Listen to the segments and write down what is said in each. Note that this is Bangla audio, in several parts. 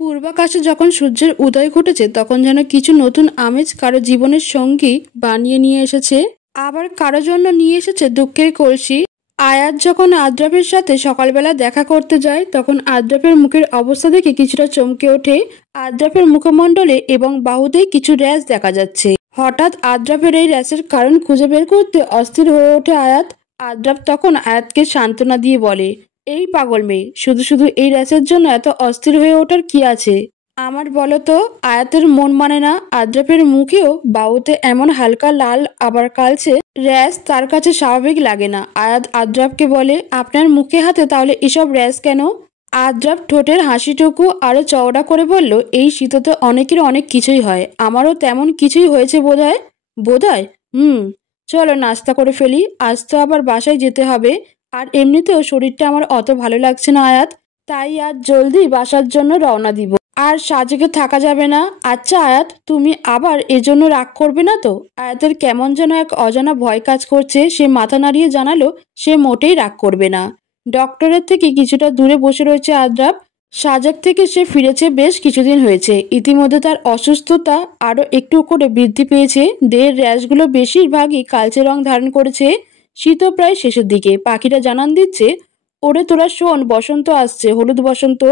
পূর্বাকাশে যখন সূর্যের উদয় ঘটেছে তখন যেন কিছু নতুন আমেজ কারো জীবনের সঙ্গী বানিয়ে নিয়ে এসেছে, আবার কারো জন্য নিয়ে এসেছে দুঃখের কলসি। আয়াত যখন আদ্রাফের সাথে সকালবেলা দেখা করতে যায় তখন আদ্রাফের মুখের অবস্থা দেখে কিছুটা চমকে ওঠে। আদ্রাফের মুখমণ্ডলে এবং বাহুতে কিছু র্যাশ দেখা যাচ্ছে। হঠাৎ আদ্রাফের এই র্যাশের কারণ খুঁজে বের করতে অস্থির হয়ে ওঠে আয়াত। আদ্রাফ তখন আয়াতকে সান্ত্বনা দিয়ে বলে, এই পাগল মেয়ে, শুধু শুধু এই র্যাশের জন্য এত অস্থির হয়ে ওঠার কি আছে? আমার বলো তো। আয়াতের মন মানে না। আদ্রাফের মুখেও বাহুতে এমন হালকা লাল আবার কালচে র্যাশ তার কাছে স্বাভাবিক লাগে না। আয়াত আদ্রাফকে বলে, আপনার মুখে হাতে তাহলে এসব র্যাশ কেন? আদ্রাফ ঠোঁটের হাসিটুকু আরো চওড়া করে বলল, এই শীততে অনেকের অনেক কিছুই হয়, আমারও তেমন কিছুই হয়েছে বোধহয়। বোধহয়? চলো নাস্তা করে ফেলি, আজ তো আবার বাসায় যেতে হবে। আর এমনিতেও শরীরটা আমার অত ভালো লাগছে না আয়াত, তাই আজ জলদি বাসার জন্য রওনা দিব। আর সাজেকে থাকা যাবে না। আচ্ছা আয়াত, তুমি আবার এজন্য রাগ করবে না তো? আয়াতের কেমন যেন এক অজানা ভয় কাজ করছে। সে মাথা নাড়িয়ে জানালো সে মোটেই রাগ করবে না। ডক্টরের থেকে কিছুটা দূরে বসে রয়েছে আদ্রাফ। সাজেক থেকে সে ফিরেছে বেশ কিছুদিন হয়েছে। ইতিমধ্যে তার অসুস্থতা আরো একটু করে বৃদ্ধি পেয়েছে। দেহের র্যাশগুলো বেশিরভাগই কালচে রং ধারণ করেছে। শীতও প্রায় শেষের দিকে। পাখিরা জানান দিচ্ছে, ওরে তোরা শোন, বসন্ত আসছে, হলুদ বসন্ত।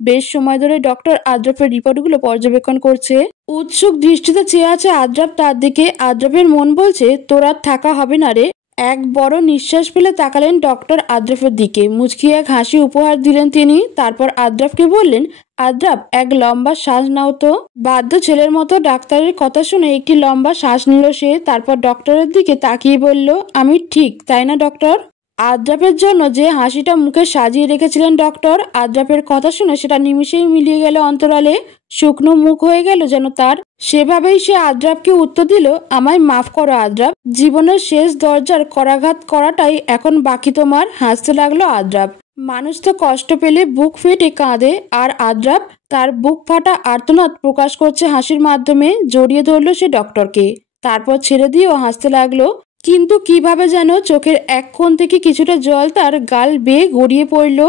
বেশ সময় ধরে ডক্টর আদ্রাফের রিপোর্টগুলো পর্যবেক্ষণ করছে। উৎসুক দৃষ্টিতে চেয়ে আছে আদ্রাফ তার দিকে। আদ্রাফের মন বলছে, তোর আর থাকা হবে না রে। এক বড় নিঃশ্বাস ফেলে তাকালেন ডক্টর আদ্রাফের দিকে। মুচকি এক হাসি উপহার দিলেন তিনি। তারপর আদ্রাফকে বললেন, আদ্রাফ, এক লম্বা শ্বাস নাও তো। বাধ্য ছেলের মতো ডাক্তারের কথা শুনে একটি লম্বা শ্বাস নিল সে। তারপর ডক্টরের দিকে তাকিয়ে বলল, আমি ঠিক তাই না ডক্টর? আদ্রাফের জন্য যে হাসিটা মুখে সাজিয়ে রেখেছিলেন ডক্টর, আদ্রাফের কথা শুনে সেটা নিমিষেই মিলিয়ে গেল অন্তরালে। শুকনো মুখ হয়ে গেল যেন তার। সেভাবেই সে আদ্রাফকে উত্তর দিল, আমায় মাফ করো আদ্রাফ, জীবনের শেষ দরজার করাঘাত করাটাই এখন বাকি তোমার। হাসতে লাগলো আদ্রাফ। মানুষ তো কষ্ট পেলে বুক ফেটে কাঁদে, আর আদ্রাফ তার বুক ফাটা আর্তনাদ প্রকাশ করছে হাসির মাধ্যমে। জড়িয়ে ধরলো সে ডক্টরকে, তারপর ছেড়ে দিয়েও হাসতে লাগলো। কিন্তু কিভাবে যেন চোখের এক কোণ থেকে কিছুটা জল তার গাল বেয়ে গড়িয়ে পড়ল।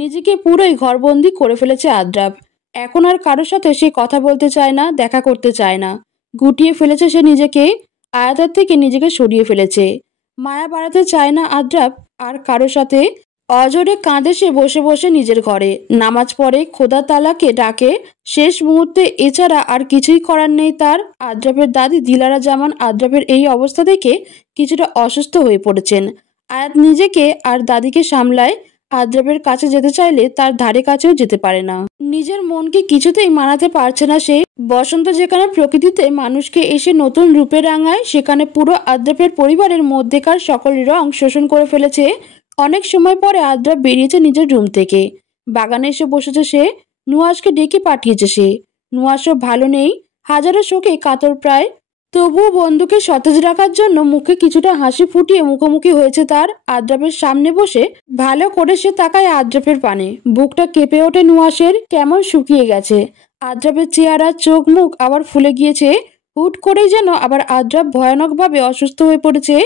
নিজেকে পুরোই ঘরবন্দি করে ফেলেছে আদ্রাফ। এখন আর কারোর সাথে সে কথা বলতে চায় না, দেখা করতে চায় না। গুটিয়ে ফেলেছে সে নিজেকে, আয়াতের থেকে নিজেকে সরিয়ে ফেলেছে। মায়া বাড়াতে চায় না আদ্রাফ আর কারোর সাথে। অঝরে কাঁদে সে বসে বসে নিজের ঘরে। নামাজ পড়ে, খোদা তালাকে ডাকে শেষ মুহূর্তে। এছাড়া আর কিছুই করার নেই তার। আদ্রাফের দাদি দিলারা জামান আদ্রাফের এই অবস্থা দেখে কিছুটা অসুস্থ হয়ে পড়েছেন। আয়াত নিজেকে আর দাদিকে সামলায়। আদ্রাফের কাছে যেতে চাইলে তার ধারে কাছেও যেতে পারে না। নিজের মনকে কিছুতেই মানাতে পারছে না সে। বসন্ত যেখানে প্রকৃতিতে মানুষকে এসে নতুন রূপে রাঙায়, সেখানে পুরো আদ্রাফের পরিবারের মধ্যেকার সকল রং শোষণ করে ফেলেছে। অনেক সময় পরে আদ্রাফ বেরিয়েছে নিজের রুম থেকে। বাগানে এসে বসেছে সে। নুহাসকে ডেকে পাঠিয়েছে সে। নুহাসও ভালো নেই, হাজারো শোকে কাতর প্রায়। তবুও বন্ধুকে সতেজ রাখার জন্য মুখে কিছুটা হাসি ফুটিয়ে মুখোমুখি হয়েছে তার। আদ্রাফের সামনে বসে ভালো করে সে তাকায় আদ্রাফের পানে। বুকটা কেঁপে ওঠে নুহাসের, কেমন শুকিয়ে গেছে। আদ্রাফের চেহারা, চোখ মুখ আবার ফুলে গিয়েছে। হুট করেই যেন আবার আদ্রাফ ভয়ানকভাবে অসুস্থ হয়ে পড়েছে।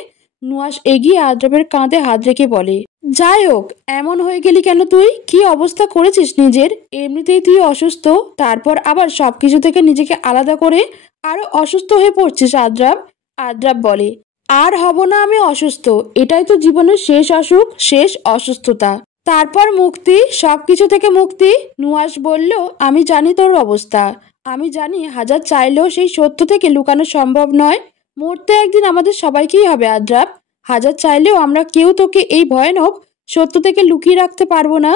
নুহাস এগিয়ে আদ্রাফের কাঁধে হাত রেখে বলে, যাই হোক, এমন হয়ে গেলি কেন তুই? কি অবস্থা করেছিস নিজের? এমনিতেই তুই অসুস্থ, তারপর আবার সবকিছু থেকে নিজেকে আলাদা করে আরো অসুস্থ হয়ে পড়ছিস আদ্রাফ। আদ্রাফ বলে, আর হব না আমি অসুস্থ। এটাই তো জীবনের শেষ অসুখ, শেষ অসুস্থতা, তারপর মুক্তি, সবকিছু থেকে মুক্তি। নুহাস বলল, আমি জানি তোর অবস্থা। আমি জানি হাজার চাইলেও সেই সত্য থেকে লুকানো সম্ভব নয়। মরতে একদিন আমাদের সবাইকেই হবে আদ্রাফ। হাজার চাইলেও আমরা কেউ তোকে এই ভয়ানক সত্য থেকে লুকিয়ে রাখতে পারবো না।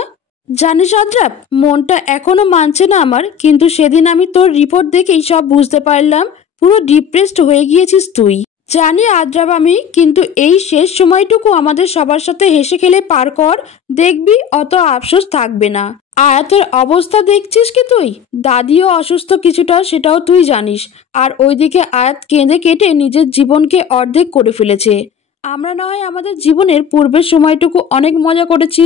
জানিস আদ্রাফ, মনটা এখনো মানছে না আমার, কিন্তু সেদিন আমি তোর রিপোর্ট দেখেই সব বুঝতে পারলাম। পুরো ডিপ্রেসড হয়ে গিয়েছিস তুই। জানি আদ্রাফ আমি, কিন্তু এই শেষ সময়টুকু আমাদের সবার সাথে হেসে খেলে পার কর, দেখবি অত আফসোস থাকবে না। আয়াতের অবস্থা দেখছিস কি তুই? দাদিও অসুস্থ কিছুটা, সেটাও তুই জানিস। আর ওইদিকে আয়াত কেঁদে কেটে নিজের জীবনকে অর্ধেক করে ফেলেছে। আমরা না হয় আমাদের জীবনের পূর্বের সময়টুকু অনেক মজা করেছি,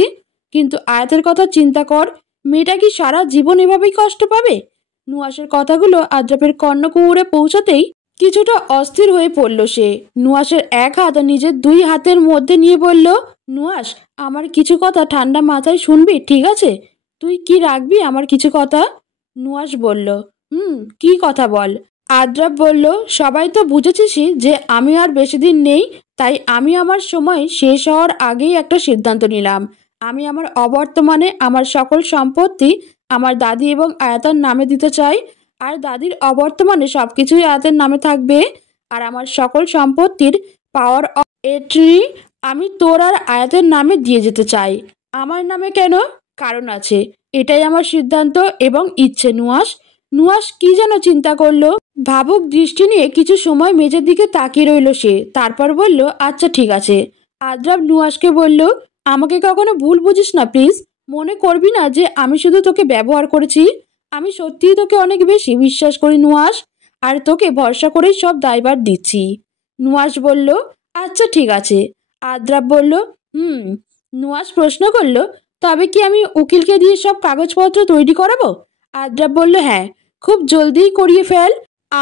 কিন্তু আয়াতের কথা চিন্তা কর। মেয়েটা কি সারা জীবন এভাবেই কষ্ট পাবে? নুহাসের কথাগুলো আদ্রাফের কর্ণকুহুরে পৌঁছাতেই কিছুটা অস্থির হয়ে পড়ল সে। নুহাসের এক হাত নিজের দুই হাতের মধ্যে নিয়ে বলল, নুহাস, আমার কিছু কথা ঠান্ডা মাথায় শুনবি, ঠিক আছে? তুই কি রাখবি আমার কিছু কথা? নুহাশ বলল, কি কথা বল। আদ্রাব বলল, সবাই তো বুঝেছিসই যে আমি আর বেশি দিন নেই, তাই আমি আমার সময় শেষ হওয়ার আগেই একটা সিদ্ধান্ত নিলাম। আমি আমার অবর্তমানে আমার সকল সম্পত্তি আমার দাদি এবং আয়াতের নামে দিতে চাই, আর দাদির অবর্তমানে সবকিছুই আয়াতের নামে থাকবে। আর আমার সকল সম্পত্তির পাওয়ার অফ এট্রি আমি তোর আর আয়াতের নামে দিয়ে যেতে চাই। আমার নামে কেন? কারণ আছে, এটাই আমার সিদ্ধান্ত এবং ইচ্ছে। নুহাশ কি যেন চিন্তা করলো, ভাবুক দৃষ্টি নিয়ে কিছু সময় মেঝের দিকে তাকিয়ে রইল সে। তারপর বলল, আচ্ছা ঠিক আছে। আদ্রাব নুহাশকে বলল, আমাকে কখনো ভুল বুঝিস না প্লিজ। মনে করবি না যে আমি শুধু তোকে ব্যবহার করেছি। আমি সত্যিই তোকে অনেক বেশি বিশ্বাস করি নুহাশ, আর তোকে ভরসা করেই সব দায়ভার দিচ্ছি। নুহাশ বলল, আচ্ছা ঠিক আছে। আদ্রাব বলল, নুহাশ প্রশ্ন করল, তবে কি আমি উকিলকে দিয়ে সব কাগজপত্র তৈরি করাবো? আদ্রাব বলল, হ্যাঁ, খুব জলদিই করিয়ে ফেল।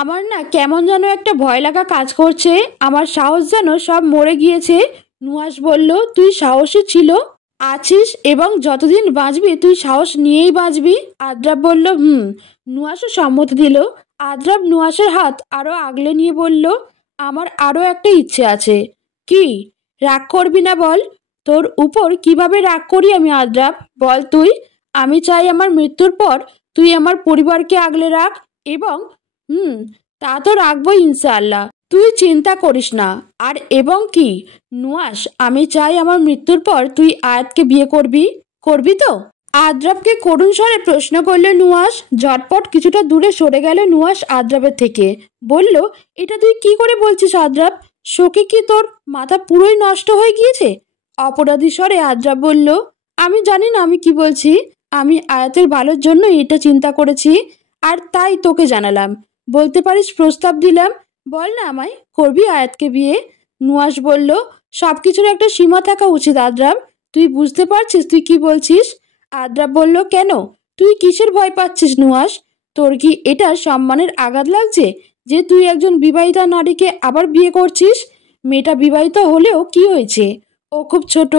আমার না কেমন যেন একটা ভয় লাগা কাজ করছে, আমার সাহস যেন সব মরে গিয়েছে। নুহাশ বলল, তুই সাহসী ছিল, আছিস, এবং যতদিন বাঁচবি তুই সাহস নিয়েই বাঁচবি। আদ্রাব বলল, নুহাশও সম্মতি দিল। আদ্রাব নুহাশের হাত আরো আগলে নিয়ে বলল, আমার আরো একটা ইচ্ছে আছে। কি? রাগ করবি না বল। তোর উপর কিভাবে রাগ করি আমি আদ্রাব, বল তুই। আমি চাই আমার মৃত্যুর পর তুই আমার পরিবারকে আগলে রাখ, এবং তা তো রাখবো ইনশাআল্লাহ, তুই চিন্তা করিস না। আর এবং কি নুহাশ, আমি চাই আমার মৃত্যুর পর তুই আয়াতকে বিয়ে করবি তো? আদ্রাবকে করুণ স্বরে প্রশ্ন করলো নুহাশ। ঝটপট কিছুটা দূরে সরে গেল নুহাশ আদ্রাবের থেকে। বলল, এটা তুই কি করে বলছিস আদ্রাব? শোকে কি তোর মাথা পুরোই নষ্ট হয়ে গিয়েছে? অপরাধী স্বরে আদ্রাব বলল, আমি জানি না আমি কি বলছি। আমি আয়াতের ভালোর জন্য এটা চিন্তা করেছি, আর তাই তোকে জানালাম। বলতে পারিস প্রস্তাব দিলাম, বল না আমায়, করবি আয়াতকে বিয়ে? নুহাশ বলল, সবকিছুর একটা সীমা থাকা উচিত আদ্রাব, তুই বুঝতে পারছিস তুই কি বলছিস? আদ্রাব বলল, কেন? তুই কিসের ভয় পাচ্ছিস নুহাশ? তোর কি এটা সম্মানের আঘাত লাগছে যে তুই একজন বিবাহিতা নারীকে আবার বিয়ে করছিস? মেয়েটা বিবাহিত হলেও কি হয়েছে? ও খুব ছোট,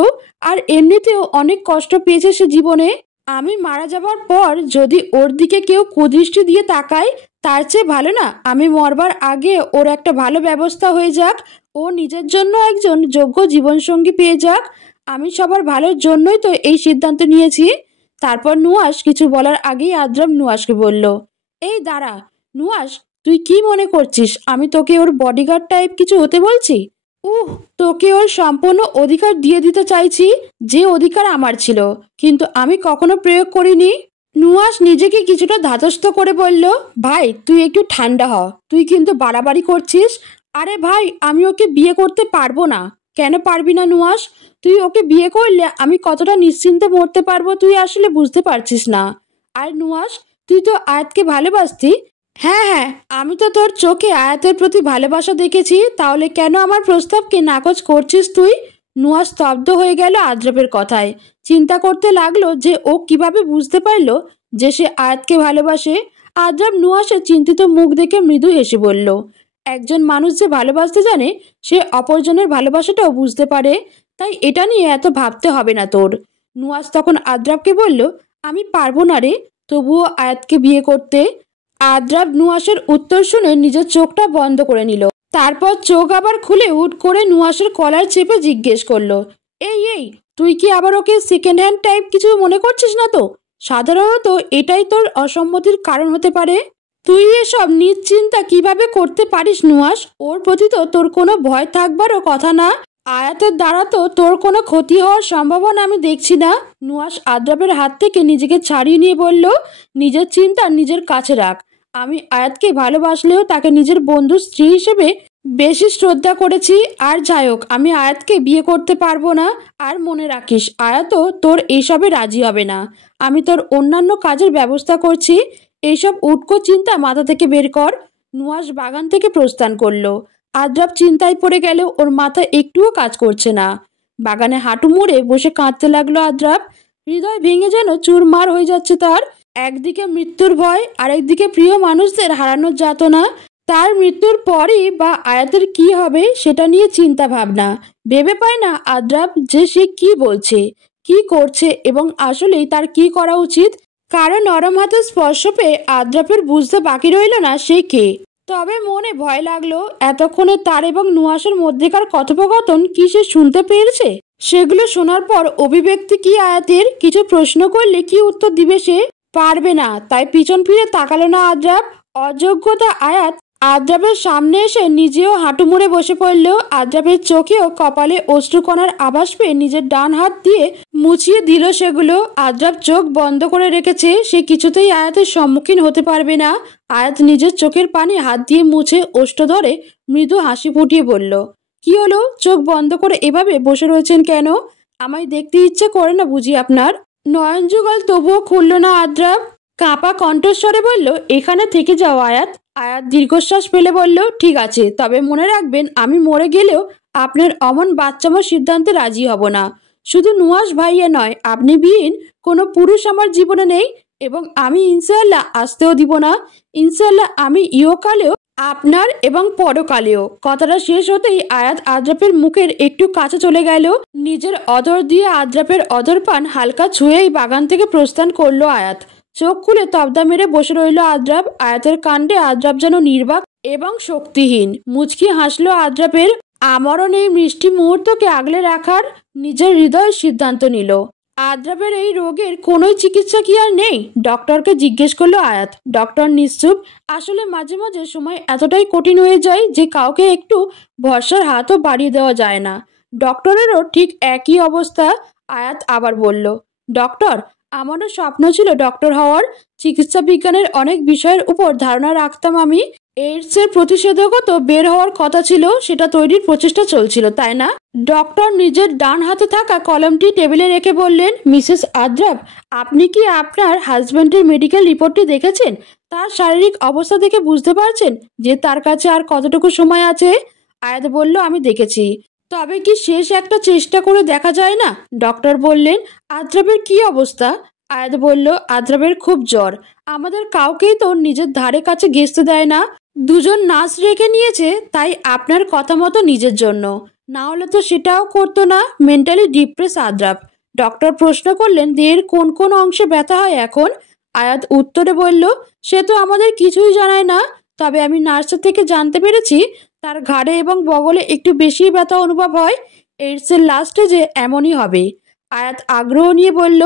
আর এমনিতেও অনেক কষ্ট পেয়েছে সে জীবনে। আমি মারা যাবার পর যদি ওর দিকে কেউ কুদৃষ্টি দিয়ে তাকায়, তার চেয়ে ভালো না আমি মরবার আগে ওর একটা ভালো ব্যবস্থা হয়ে যাক, ও নিজের জন্য একজন যোগ্য জীবনসঙ্গী পেয়ে যাক। আমি সবার ভালোর জন্যই তো এই সিদ্ধান্ত নিয়েছি। তারপর নুহাশ কিছু বলার আগেই আদ্রাব নুহাশকে বলল, এই দাঁড়া নুহাশ, তুই কি মনে করছিস আমি তোকে ওর বডিগার্ড টাইপ কিছু হতে বলছি? তোকে ওর সম্পূর্ণ অধিকার দিয়ে দিতে চাইছি, যে অধিকার আমার ছিল কিন্তু আমি কখনো প্রয়োগ করিনি। নুহাশ নিজেকে কিছুটা ধাতস্থ করে বলল, ভাই তুই একটু ঠান্ডা হ, তুই কিন্তু বাড়াবাড়ি করছিস। আরে ভাই, আমি ওকে বিয়ে করতে পারবো না। কেন পারবি না নুহাশ? তুই ওকে বিয়ে করলে আমি কতটা নিশ্চিন্তে মরতে পারবো তুই আসলে বুঝতে পারছিস না। আর নুহাশ, তুই তো আয়াতকে ভালোবাসতি। হ্যাঁ, আমি তো তোর চোখে আয়াতের প্রতি ভালোবাসা দেখেছি, তাহলে কেন আমার প্রস্তাবকে নাকচ করছিস তুই? নুহাশ স্তব্ধ হয়ে গেল আদ্রাবের কথায়। চিন্তা করতে লাগলো যে ও কিভাবে বুঝতে পারলো যে সে আয়াতকে ভালোবাসে। আদ্রাব নুহাশের চিন্তিত মুখ দেখে মৃদু হেসে বলল, একজন মানুষ যে ভালোবাসতে জানে সে অপরজনের ভালোবাসাটাও বুঝতে পারে, তাই এটা নিয়ে এত ভাবতে হবে না তোর। নুহাশ তখন আদ্রাবকে বলল, আমি পারবো না রে তবুও আয়াতকে বিয়ে করতে। আদ্রাব নুহাশের উত্তর শুনে নিজের চোখটা বন্ধ করে নিল। তারপর চোখ আবার খুলে হুট করে নুহাশের কলার চেপে জিজ্ঞেস করলো, এই তুই কি আবার ওকে সেকেন্ড হ্যান্ড টাইপ কিছু মনে করছিস না তো? সাধারণত এটাই তোর অসম্মতির কারণ হতে পারে। তুই এসব নিশ্চিন্তা কিভাবে করতে পারিস নুহাশ? ওর প্রতি তো তোর কোনো ভয় থাকবারও কথা না। আয়াতের দ্বারা তো তোর কোনো ক্ষতি হওয়ার সম্ভাবনা আমি দেখছি না। নুহাশ আদ্রাবের হাত থেকে নিজেকে ছাড়িয়ে নিয়ে বলল, নিজের চিন্তা নিজের কাছে রাখ। আমি আয়াতকে ভালোবাসলেও তাকে নিজের বন্ধু স্ত্রী হিসেবে বেশি শ্রদ্ধা করেছি। আর যাই হোক, আমি আয়াতকে বিয়ে করতে পারবো না। আর মনে রাখিস, আয়াতও তোর এইসবে রাজি হবে না। আমি তোর অন্যান্য কাজের ব্যবস্থা করছি, এইসব উটকো চিন্তা মাথা থেকে বের কর। নুহাশ বাগান থেকে প্রস্থান করলো। আদ্রাব চিন্তায় পড়ে গেল, ওর মাথা একটুও কাজ করছে না। বাগানে হাঁটু মুড়ে বসে কাঁদতে লাগলো আদ্রাব। হৃদয় ভেঙে যেন চুরমার হয়ে যাচ্ছে তার। একদিকে মৃত্যুর ভয়, আরেকদিকে প্রিয় মানুষদের হারানোর যাতনা। তার মৃত্যুর পরই বা আয়াতের কি হবে সেটা নিয়ে চিন্তা ভাবনা। ভেবে পায় না আদ্রাব যে সে কি বলছে, কি করছে এবং আসলেই তার কি করা উচিত। কারো নরম হাতের স্পর্শ পেয়ে আদ্রাপের বুঝতে বাকি রইল না সে কে। তবে মনে ভয় লাগলো, এতক্ষণে তার এবং নুহাসের মধ্যেকার কথোপকথন কি সে শুনতে পেরেছে? সেগুলো শোনার পর অভিব্যক্তি কি আয়াতের? কিছু প্রশ্ন করলে কি উত্তর দিবে সে? পারবে না, তাই পিছন ফিরে তাকালো না আদ্রাপ। অযোগ্যতা আয়াত আদ্রাপের সামনে এসে নিজেও হাঁটু মুড়ে বসে পড়ল। আদ্রাপের চোখেও কপালে অশ্রুকণার আভাস পেয়ে নিজের ডান হাত দিয়ে মুছিয়ে দিল সেগুলো। আদ্রাপ চোখ বন্ধ করে রেখেছে, সে কিছুতেই আয়াতের সম্মুখীন হতে পারবে না। আয়াত নিজের চোখের পানি হাত দিয়ে মুছে ওষ্ঠ ধরে মৃদু হাসি ফুটিয়ে বলল, কি হলো? চোখ বন্ধ করে এভাবে বসে রয়েছেন কেন? আমায় দেখতে ইচ্ছে করে না বুঝি আপনার? নয়ন যুগল তবুও খুলল না আদ্রাপ। কাঁপা কণ্ঠস্বরে বলল, এখানে থেকে যাও আয়াত। আয়াত দীর্ঘশ্বাস ফেলে বলল, ঠিক আছে, তবে মনে রাখবেন আমি মরে গেলেও আপনার অমন বাচ্চামোর সিদ্ধান্তে রাজি হব না। শুধু নুহাস ভাইয়া নয়, আপনি বিহীন কোনো পুরুষ আমার জীবনে নেই এবং আমি ইনশাআল্লাহ আসতেও দিব না। ইনশাআল্লাহ আমি ইহকালেও আপনার এবং পরকালেও। কথাটা শেষ হতেই আয়াত আদ্রাপের মুখের একটু কাছে চলে গেল। নিজের অধর দিয়ে আদ্রাপের অধর পান হালকা ছুঁয়েই বাগান থেকে প্রস্থান করলো আয়াত। চোখ খুলে তবদা মেরে বসে রইল আদ্রাপ। আয়াতের কাণ্ডে আদ্রাপ যেন নির্বাক এবং শক্তিহীন। মুচকি হাসলো আদ্রাপের আমরণ এই মিষ্টি মুহূর্তকে আগলে রাখার নিজের হৃদয়ের সিদ্ধান্ত নিল। আদ্রাপের এই রোগের কোনোই চিকিৎসা কি আর নেই? ডক্টরকে জিজ্ঞেস করলো আয়াত। ডক্টর নিশ্চুপ। আসলে মাঝে মাঝে সময় এতটাই কঠিন হয়ে যায় যে কাউকে একটু ভরসার হাতও বাড়িয়ে দেওয়া যায় না। ডক্টরেরও ঠিক একই অবস্থা। আয়াত আবার বলল, ডক্টর, আমারও স্বপ্ন ছিল ডক্টর হওয়ার। চিকিৎসা বিজ্ঞানের অনেক বিষয়ের উপর ধারণা রাখতাম আমি। এইডসের প্রতিষেধকও তো বের হওয়ার কথা ছিল, সেটা তৈরির প্রচেষ্টা চলছিল, তাই না? ডক্টর নিজের ডান হাতে থাকা কলমটি টেবিলে রেখে বললেন, মিসেস আদ্রাপ, আপনি কি আপনার হাজব্যান্ডের মেডিকেল রিপোর্টটি দেখেছেন? তার শারীরিক অবস্থা দেখে বুঝতে পারছেন যে তার কাছে আর কতটুকু সময় আছে? আয়াত বলল, আমি দেখেছি। তবে কি শেষ একটা চেষ্টা করে দেখা যায় না? ডক্টর বললেন, আদ্রাপের কি অবস্থা? আয়াত বলল, আদ্রাপের খুব জ্বর। আমাদের কাউকেই তো নিজের ধারে কাছে ঘেঁষতে দেয় না। দুজন নার্স রেখে নিয়েছে, তাই আপনার কথা মতো নিজের জন্য। না হলে তো সেটাও করতো না। Mentally depress আদ্রাপ। ডক্টর প্রশ্ন করলেন, দেহের কোন কোন অংশে ব্যথা হয় এখন? আয়াত উত্তরে বলল, সে তো আমাদের কিছুই জানায় না। তবে আমি নার্সের থেকে জানতে পেরেছি তার ঘাড়ে এবং বগলে একটু বেশি ব্যথা অনুভব হয়। এইডসের লাস্ট স্টেজে এমনই হবে। আয়াত আগ্রহ নিয়ে বলল,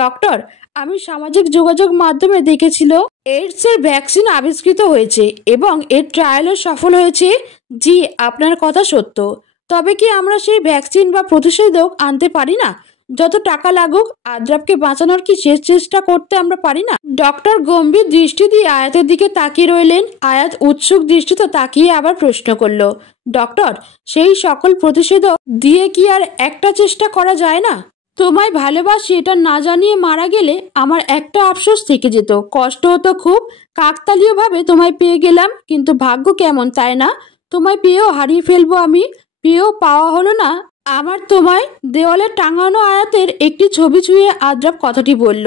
ডক্টর, আমি সামাজিক যোগাযোগ মাধ্যমে দেখেছিল এইডসের ভ্যাকসিন আবিষ্কৃত হয়েছে এবং এর ট্রায়ালও সফল হয়েছে। জি, আপনার কথা সত্য। তবে কি আমরা সেই ভ্যাকসিন বা প্রতিষেধক আনতে পারি না? যত টাকা লাগুক, আদ্রাপকে বাঁচানোর কি শেষ চেষ্টা করতে আমরা পারি না? ডক্টর গম্ভীর দৃষ্টি দিয়ে আয়াতের দিকে তাকিয়ে রইলেন। আয়াত উৎসুক দৃষ্টিতে তাকিয়ে আবার প্রশ্ন করল, ডক্টর, সেই সকল প্রতিষেধক দিয়ে কি আর একটা চেষ্টা করা যায় না? তোমায় ভালোবাসি এটা না জানিয়ে মারা গেলে আমার একটা আফসোস থেকে যেত, কষ্ট হতো খুব। কাকতালীয়ভাবে তোমায় পেয়ে গেলাম, কিন্তু ভাগ্য কেমন তাই না? তোমায় পেয়েও হারিয়ে ফেলবো আমি। পেয়েও পাওয়া হলো না আমার তোমায়। দেওয়ালে টাঙানো আয়াতের একটি ছবি ছুঁয়ে আদ্রাপ কথাটি বলল।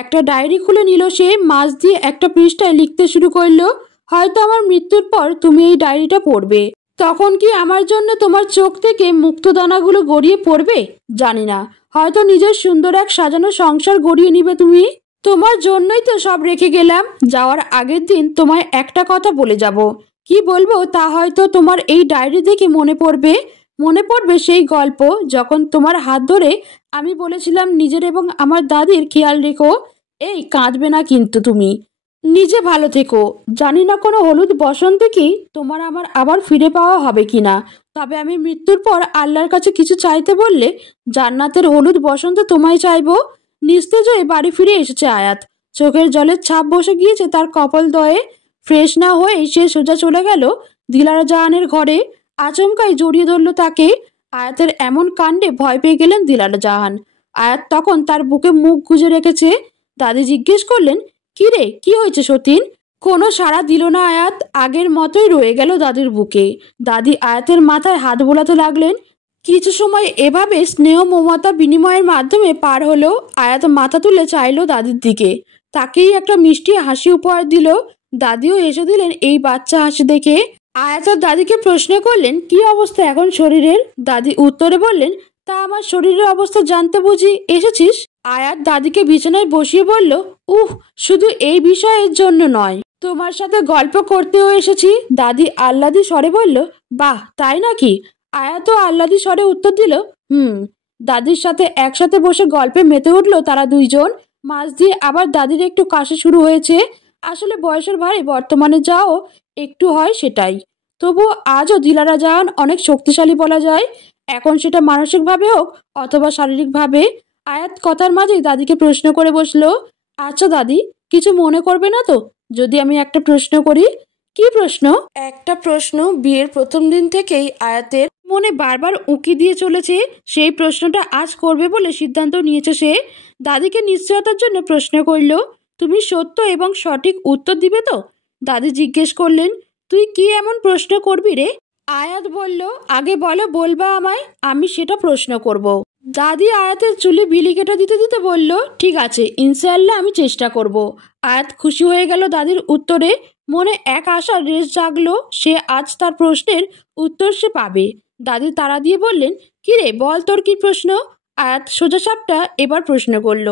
একটা ডায়েরি খুলে নিল সে, মাঝ দিয়ে একটা পৃষ্ঠায় লিখতে শুরু করলো, হয়তো আমার মৃত্যুর পর তুমি এই ডায়েরিটা পড়বে। তখন কি আমার জন্য তোমার চোখ থেকে মুক্তদানাগুলো গড়িয়ে পড়বে? জানি না। হয়তো নিজের সুন্দর এক সাজানো সংসার গড়িয়ে নিবে তুমি। তোমার জন্যই তো সব রেখে গেলাম। যাওয়ার আগের দিন তোমায় একটা কথা বলে যাব। কি বলবো তা হয়তো তোমার এই ডায়েরি দেখে মনে পড়বে। মনে পড়বে সেই গল্প, যখন তোমার হাত ধরে আমি বলেছিলাম নিজের এবং আমার দাদির খেয়াল রেখো। এই কাঁদবে না কিন্তু তুমি। নিজে ভালো থেকো। জানি না কোনো হলুদ বসন্তে কি তোমার আমার আবার ফিরে পাওয়া হবে কিনা। তবে আমি মৃত্যুর পর আল্লাহর কাছে কিছু চাইতে বললে জান্নাতের হলুদ বসন্ত তোমায় চাইবো। নিস্তেজ হয়ে বাড়ি ফিরে এসেছে আয়াত। চোখের জলের ছাপ বসে গিয়েছে তার কপাল দয়ে। ফ্রেশ না হয়ে সে সোজা চলে গেল দিলারা জাহানের ঘরে। আচমকাই জড়িয়ে ধরল তাকে। আয়াতের এমন কাণ্ডে ভয় পেয়ে গেলেন দিলারা জাহান। আয়াত তখন তার বুকে মুখ গুজে রেখেছে। দাদি জিজ্ঞেস করলেন, কি রে, কি হয়েছে সতীন? কোনো সাড়া দিল না আয়াত। আগের মতোই রয়ে গেল দাদির বুকে। দাদি আয়াতের মাথায় হাত বোলাতে লাগলেন। কিছু সময় এভাবে স্নেহ মমতা বিনিময়ের মাধ্যমে পার হলো। আয়াত মাথা তুলে চাইলো দাদির দিকে। তাকেই একটা মিষ্টি হাসি উপহার দিল। দাদিও হেসে দিলেন এই বাচ্চা হাসি দেখে। আয়াত দাদিকে প্রশ্ন করলেন, কি অবস্থা এখন শরীরের? দাদি উত্তরে বললেন, তা আমার শরীরের অবস্থা জানতে বুঝি এসেছিস? আয়াত দাদিকে বিছানায় বসিয়ে বলল, উহ, শুধু এই বিষয়ের জন্য নয়, তোমার সাথে গল্প করতেও এসেছি। দাদি আহ্লাদি স্বরে বলল, বাহ, তাই নাকি? আয়াতও আহ্লাদি স্বরে উত্তর দিল, হুম। দাদির সাথে একসাথে বসে গল্পে মেতে উঠল তারা দুইজন। মাঝ দিয়ে আবার দাদির একটু কাশি শুরু হয়েছে। আসলে বয়সের ভারে বর্তমানে যাও একটু হয় সেটাই। তবুও আজও দিলারা জাহান অনেক শক্তিশালী বলা যায়, এখন সেটা মানসিকভাবে হোক অথবা শারীরিকভাবে। আয়াত কথার মাঝেই দাদিকে প্রশ্ন করে বসলো, আচ্ছা দাদি, কিছু মনে করবে না তো যদি আমি একটা প্রশ্ন করি? কি প্রশ্ন? একটা প্রশ্ন বিয়ের প্রথম দিন থেকেই আয়াতের মনে বারবার উঁকি দিয়ে চলেছে। সেই প্রশ্নটা আজ করবে বলে সিদ্ধান্ত নিয়েছে সে। দাদিকে নিশ্চয়তার জন্য প্রশ্ন করল, তুমি সত্য এবং সঠিক উত্তর দিবে তো? দাদি জিজ্ঞেস করলেন, তুই কি এমন প্রশ্ন করবি রে? আয়াত বলল, আগে বলো, বলবা আমায়, আমি সেটা প্রশ্ন করব। দাদি আয়াতের চুলে বিলি কেটে দিতে দিতে বলল, ঠিক আছে, ইনশাআল্লাহ আমি চেষ্টা করব। আয়াত খুশি হয়ে গেল দাদির উত্তরে। মনে এক আশার রেশ জাগলো, সে আজ তার প্রশ্নের উত্তর সে পাবে। দাদি তাড়া দিয়ে বললেন, কিরে বল, তোর কি প্রশ্ন? আয়াত সোজাসাপটা এবার প্রশ্ন করল,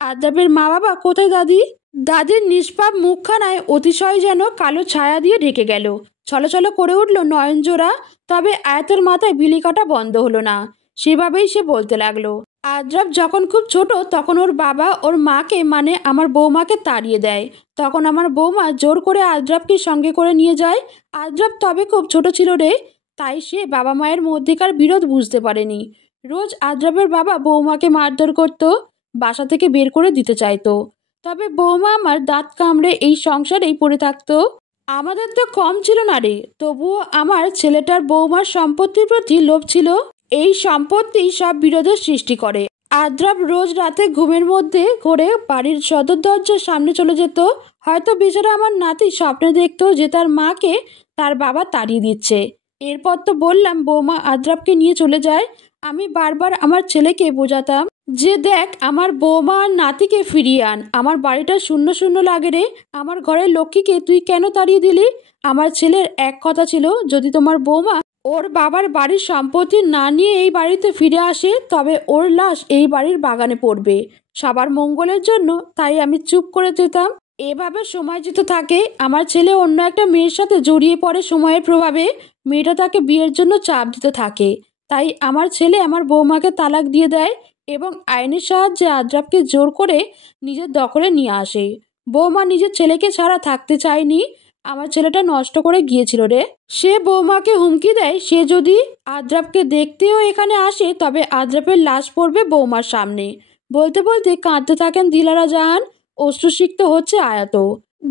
আদ্রাবের মা বাবা কোথায় দাদি? দাদির নিষ্পাপ মুখখানায় অতিশয় যেন কালো ছায়া দিয়ে ঢেকে গেল। ছলছল করে উঠল নয়নজোড়া। তবে আয়াতের মাথায় বিলি কাটা বন্ধ হলো না। সেভাবেই সে বলতে লাগলো, আদ্রাব যখন খুব ছোট তখন ওর বাবা ওর মাকে, মানে আমার বৌমাকে তাড়িয়ে দেয়। তখন আমার বৌমা জোর করে আদ্রাবকে সঙ্গে করে নিয়ে যায়। আদ্রাব তবে খুব ছোট ছিল রে, তাই সে বাবা মায়ের মধ্যেকার বিরোধ বুঝতে পারেনি। রোজ আদ্রাবের বাবা বৌমাকে মারধর করত, বাসা থেকে বের করে দিতে চাইতো। তবে বৌমা আমার দাঁত কামড়ে এই সংসারেই পড়ে থাকতো। আমাদের তো কম ছিল না রে, তবুও আমার ছেলেটার বৌমার সম্পত্তির প্রতি লোভ ছিল। এই সম্পত্তি সব বিরোধের সৃষ্টি করে। আদ্রাব রোজ রাতে ঘুমের মধ্যে ঘরে বাড়ির সদর দরজার সামনে চলে যেত। হয়তো বেচারা আমার নাতি স্বপ্নে দেখতো যে তার মাকে তার বাবা তাড়িয়ে দিচ্ছে। এরপর তো বললাম বৌমা আদ্রাবকে নিয়ে চলে যায়। আমি বারবার আমার ছেলেকে বোঝাতাম যে দেখ, আমার বৌমা আর নাতিকে ফিরিয়ে আন। আমার বাড়িটা শূন্য শূন্য লাগে রে। আমার ঘরের লক্ষ্মীকে তুই কেন তাড়িয়ে দিলি? আমার ছেলের এক কথা ছিল, যদি তোমার বৌমা ওর বাবার বাড়ির সম্পত্তি না নিয়ে এই বাড়িতে ফিরে আসে তবে ওর লাশ এই বাড়ির বাগানে পড়বে, সবার মঙ্গলের জন্য। তাই আমি চুপ করে যেতাম। এভাবে সময় যেতে থাকে। আমার ছেলে অন্য একটা মেয়ের সাথে জড়িয়ে পড়ে সময়ের প্রভাবে। মেয়েটা তাকে বিয়ের জন্য চাপ দিতে থাকে। তাই আমার ছেলে আমার বৌমাকে তালাক দিয়ে দেয় এবং আইনের সাহায্যে আদ্রাবকে জোর করে নিজের দখলে নিয়ে আসে। বৌমা নিজের ছেলেকে ছাড়া থাকতে চায়নি। আমার ছেলেটা নষ্ট করে গিয়েছিল রে। সে বৌমাকে হুমকি দেয়, সে যদি আদ্রাবকে দেখতেও এখানে আসে তবে আদ্রাবের লাশ পড়বে বৌমার সামনে। বলতে বলতে কাঁদতে থাকেন দিলারা জাহান। অশ্রুসিক্ত হচ্ছে আয়াত।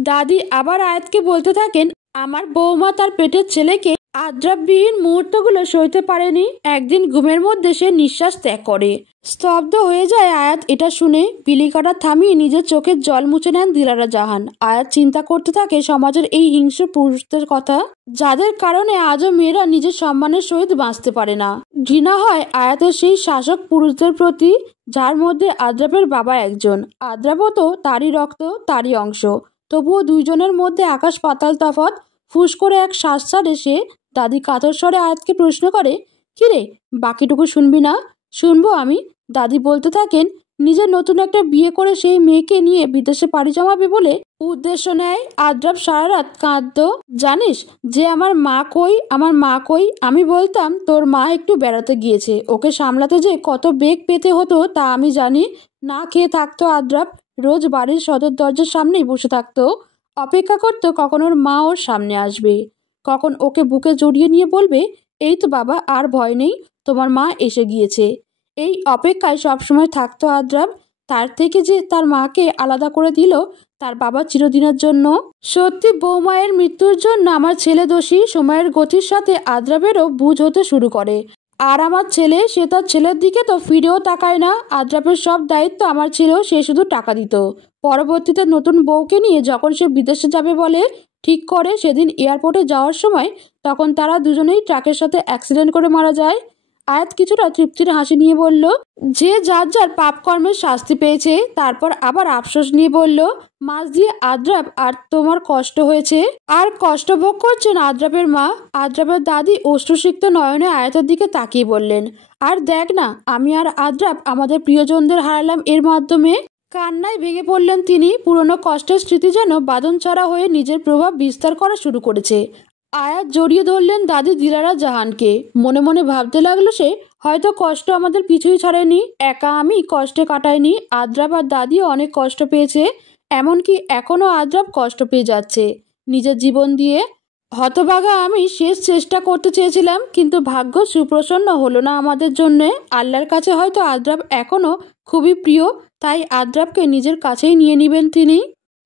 দাদি আবার আয়াতকে বলতে থাকেন, আমার বৌমা তার পেটের ছেলেকে আদ্রাববিহীন মুহূর্তগুলো সইতে পারেনি। একদিন ঘুমের মধ্যে সে নিঃশ্বাস ত্যাগ করে। স্তব্ধ হয়ে যায় আয়াত এটা শুনে। বিলি কাটা থামিয়ে নিজের চোখের জল মুছে নেন দিলারা জাহান। আয়াত চিন্তা করতে থাকে সমাজের এই হিংস্র পুরুষদের কথা, যাদের কারণে আজও মেয়েরা নিজের সম্মানের সহিত বাঁচতে পারে না। ঘৃণা হয় আয়াতের সেই শাসক পুরুষদের প্রতি, যার মধ্যে আদ্রাবের বাবা একজন। আদ্রাবও তো তারই রক্ত, তারই অংশ। তবুও দুইজনের মধ্যে আকাশ পাতাল তফাৎ। ফুস করে এক শ্বাস ছাড়ে সে। দাদি কাতর স্বরে আয়াতকে প্রশ্ন করে, কিরে, বাকিটুকু শুনবি না? শুনবো আমি। দাদি বলতে থাকেন, নিজের নতুন একটা বিয়ে করে সেই মেয়েকে নিয়ে বিদেশে পাড়ি জমাবে বলে উদ্দেশ্য নেয়। আদ্রাব সারা রাত কাঁদতো। জানিস যে আমার মা কই, আমার মা কই? আমি বলতাম তোর মা একটু বেড়াতে গিয়েছে। ওকে সামলাতে যে কত বেগ পেতে হতো তা আমি জানি। না খেয়ে থাকতো আদ্রাব। রোজ বাড়ির সদর দরজার সামনেই বসে থাকতো, অপেক্ষা করতো কখন ওর মা ওর সামনে আসবে, কখন ওকে বুকে জড়িয়ে নিয়ে বলবে, এই তো বাবা, আর ভয় নেই, তোমার মা এসে গিয়েছে। এই অপেক্ষায় সবসময় থাকতো আদ্রাব। তার থেকে যে তার মাকে আলাদা করে দিল তার বাবা চিরদিনের জন্য। সত্যি বৌমায়ের মৃত্যুর জন্য আমার ছেলে দোষী। সময়ের গতির সাথে আদ্রাবেরও বুঝ হতে শুরু করে। আর আমার ছেলে, সে তার ছেলের দিকে তো ফিরেও তাকায় না। আদ্রাবের সব দায়িত্ব আমার ছিল, সে শুধু টাকা দিত। পরবর্তীতে নতুন বউকে নিয়ে যখন সে বিদেশে যাবে বলে ঠিক করে, সেদিন এয়ারপোর্টে যাওয়ার সময় তখন তারা দুজনেই ট্রাকের সাথে অ্যাক্সিডেন্ট করে মারা যায়। আয়াত কিছুটা তৃপ্তির হাসি নিয়ে বলল, যে যার যার পাপ কর্মের শাস্তি পেয়েছে। তারপর আবার আফসোস নিয়ে বলল, মাছ দিয়ে আদ্রাব আর তোমার কষ্ট হয়েছে। আর কষ্ট ভোগ করছেন আদ্রাবের মা। আদ্রাবের দাদি অশ্রুসিক্ত নয়নে আয়াতের দিকে তাকিয়ে বললেন, আর দেখ না, আমি আর আদ্রাব আমাদের প্রিয়জনদের হারালাম এর মাধ্যমে। কান্নায় ভেঙে পড়লেন তিনি। পুরনো কষ্টের স্মৃতি যেন বাঁধন ছাড়া হয়ে নিজের প্রভাব বিস্তার করা শুরু করেছে। আয়াত জড়িয়ে ধরলেন দাদি দিলারা জাহানকে। মনে মনে ভাবতে লাগলো সে, হয়তো কষ্ট আমাদের পিছুই ছাড়েনি, একা আমি কষ্টে কাটাইনি, আদ্রাব আর দাদিও অনেক কষ্ট পেয়েছে, এমনকি এখনও আদ্রাব কষ্ট পেয়ে যাচ্ছে নিজের জীবন দিয়ে। হতভাগা আমি শেষ চেষ্টা করতে চেয়েছিলাম, কিন্তু ভাগ্য সুপ্রসন্ন হলো না আমাদের জন্যে। আল্লাহর কাছে হয়তো আদ্রাব এখনও খুবই প্রিয়, তাই আদ্রাবকে নিজের কাছেই নিয়ে নেবেন তিনি।